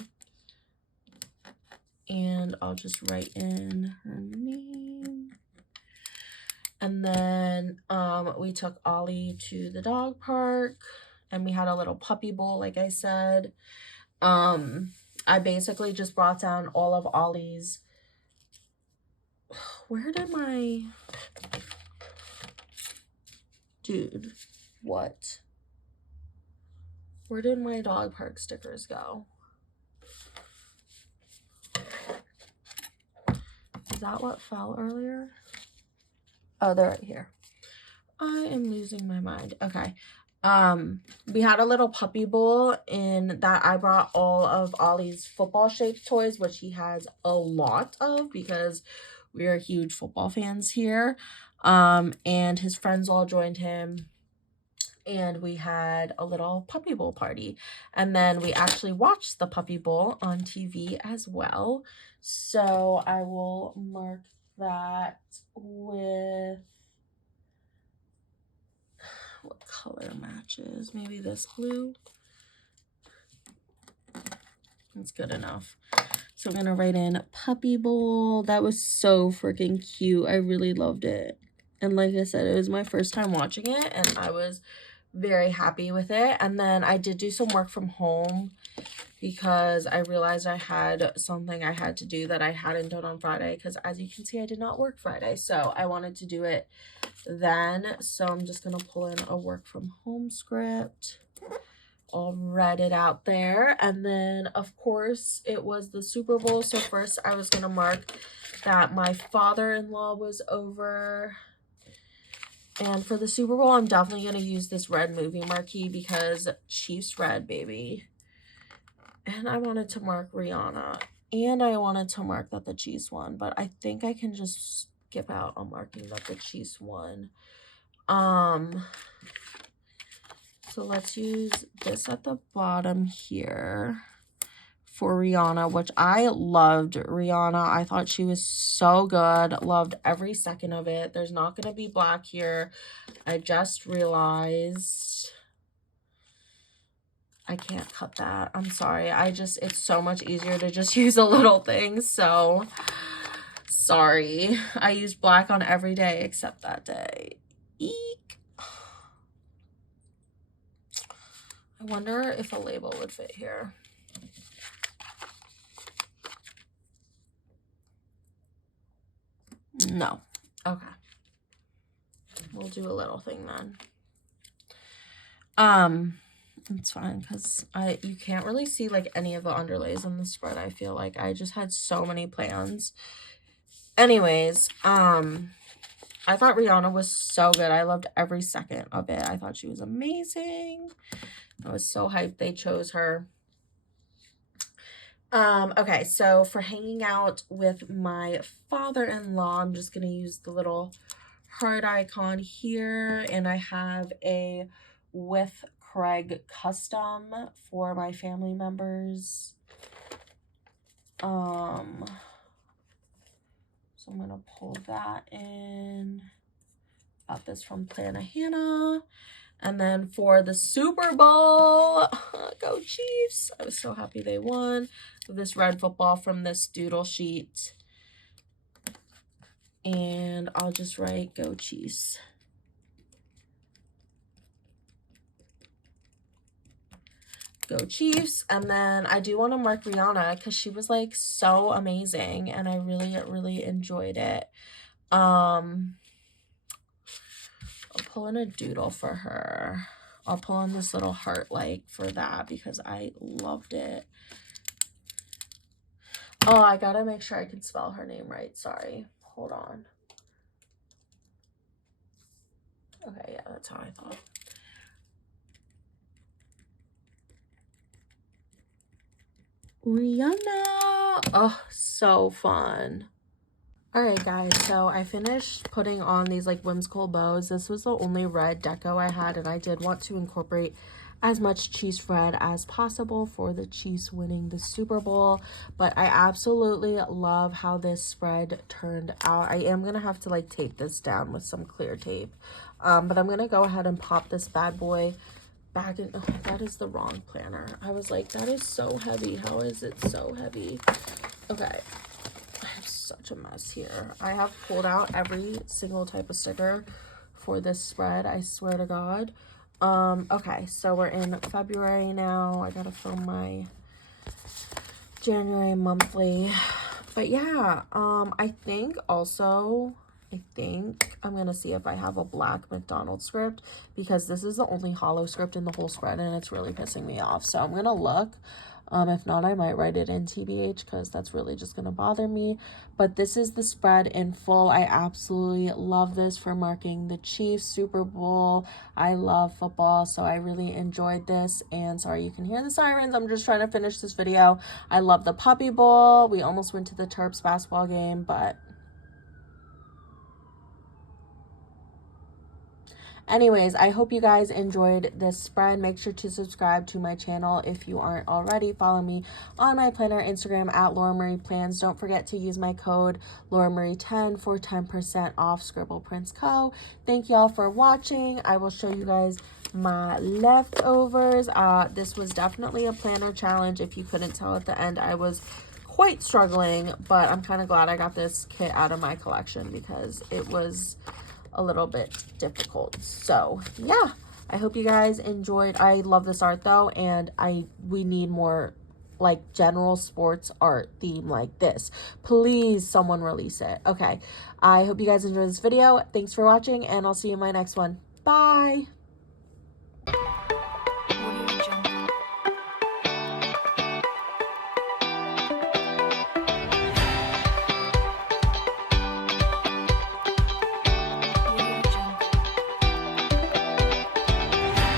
and I'll just write in her name. And then we took Ollie to the dog park, and we had a little puppy bowl, like I said. I basically just brought down all of Ollie's. Where did my... Dude, what? Where did my dog park stickers go? Is that what fell earlier? Oh, they're right here. I am losing my mind. Okay. We had a little puppy bowl in that I brought all of Ollie's football shaped toys, which he has a lot of because we are huge football fans here. And his friends all joined him, and we had a little puppy bowl party. And then we actually watched the puppy bowl on TV as well. So I will mark that with... what color matches? Maybe this blue. That's good enough. So I'm gonna write in puppy bowl. That was so freaking cute. I really loved it. And like I said, it was my first time watching it, and I was very happy with it. And then I did do some work from home because I realized I had something I had to do that I hadn't done on Friday, because as you can see, I did not work Friday, so I wanted to do it then. So I'm just gonna pull in a work from home script. I'll write it out there. And then of course it was the Super Bowl, so first I was gonna mark that my father-in-law was over. And for the Super Bowl, I'm definitely going to use this red movie marquee because Chiefs red, baby. And I wanted to mark Rihanna. And I wanted to mark that the Chiefs won. But I think I can just skip out on marking that the Chiefs won. So let's use this at the bottom here for Rihanna, which I loved Rihanna. I thought she was so good. Loved every second of it. There's not going to be black here. I just realized I can't cut that. I'm sorry. It's so much easier to just use a little thing. So sorry. I used black on every day except that day. Eek. I wonder if a label would fit here. No. Okay. We'll do a little thing then. It's fine because you can't really see like any of the underlays in the spread. I feel like I just had so many plans. Anyways, I thought Rihanna was so good. I loved every second of it. I thought she was amazing. I was so hyped they chose her. Okay, so for hanging out with my father-in-law, I'm just gonna use the little heart icon here, and I have a with Craig custom for my family members. So I'm gonna pull that in. Got this from Planahannah. And then for the Super Bowl, go Chiefs. I was so happy they won. This red football from this doodle sheet. And I'll just write go Chiefs. Go Chiefs. And then I do want to mark Rihanna because she was like so amazing and I really enjoyed it. I'll pull in a doodle for her. I'll pull in this little heart like for that because I loved it. Oh, I gotta make sure I can spell her name right. Sorry. Hold on. Okay, yeah, that's how I thought. Rihanna. Oh, so fun. Alright guys, so I finished putting on these like whimsical bows. This was the only red deco I had, and I did want to incorporate as much Chiefs red as possible for the Chiefs winning the Super Bowl. But I absolutely love how this spread turned out. I am gonna have to like tape this down with some clear tape, but I'm gonna go ahead and pop this bad boy back in. Oh, that is the wrong planner. I was like, that is so heavy. How is it so heavy? Okay, I have such a mess here. I have pulled out every single type of sticker for this spread, I swear to God. Okay, so we're in February now. I gotta film my January monthly. But yeah, I think I'm gonna see if I have a black McDonald's script, because this is the only hollow script in the whole spread and it's really pissing me off. So I'm gonna look. If not, I might write it in TBH because that's really just gonna bother me. But this is the spread in full. I absolutely love this for marking the Chiefs Super Bowl. I love football, so I really enjoyed this. And sorry, you can hear the sirens. I'm just trying to finish this video. I love the Puppy Bowl. We almost went to the Terps basketball game, but anyways, I hope you guys enjoyed this spread. Make sure to subscribe to my channel if you aren't already. Follow me on my planner Instagram at Laura Marie Plans. Don't forget to use my code LauraMarie10 for 10% off Scribble Prints Co. Thank y'all for watching. I will show you guys my leftovers. This was definitely a planner challenge. If you couldn't tell at the end, I was quite struggling, but I'm kind of glad I got this kit out of my collection because it was a little bit difficult. So yeah, I hope you guys enjoyed. I love this art though, and we need more like general sports art theme like this. Please someone release it. Okay, I hope you guys enjoyed this video. Thanks for watching, and I'll see you in my next one. Bye.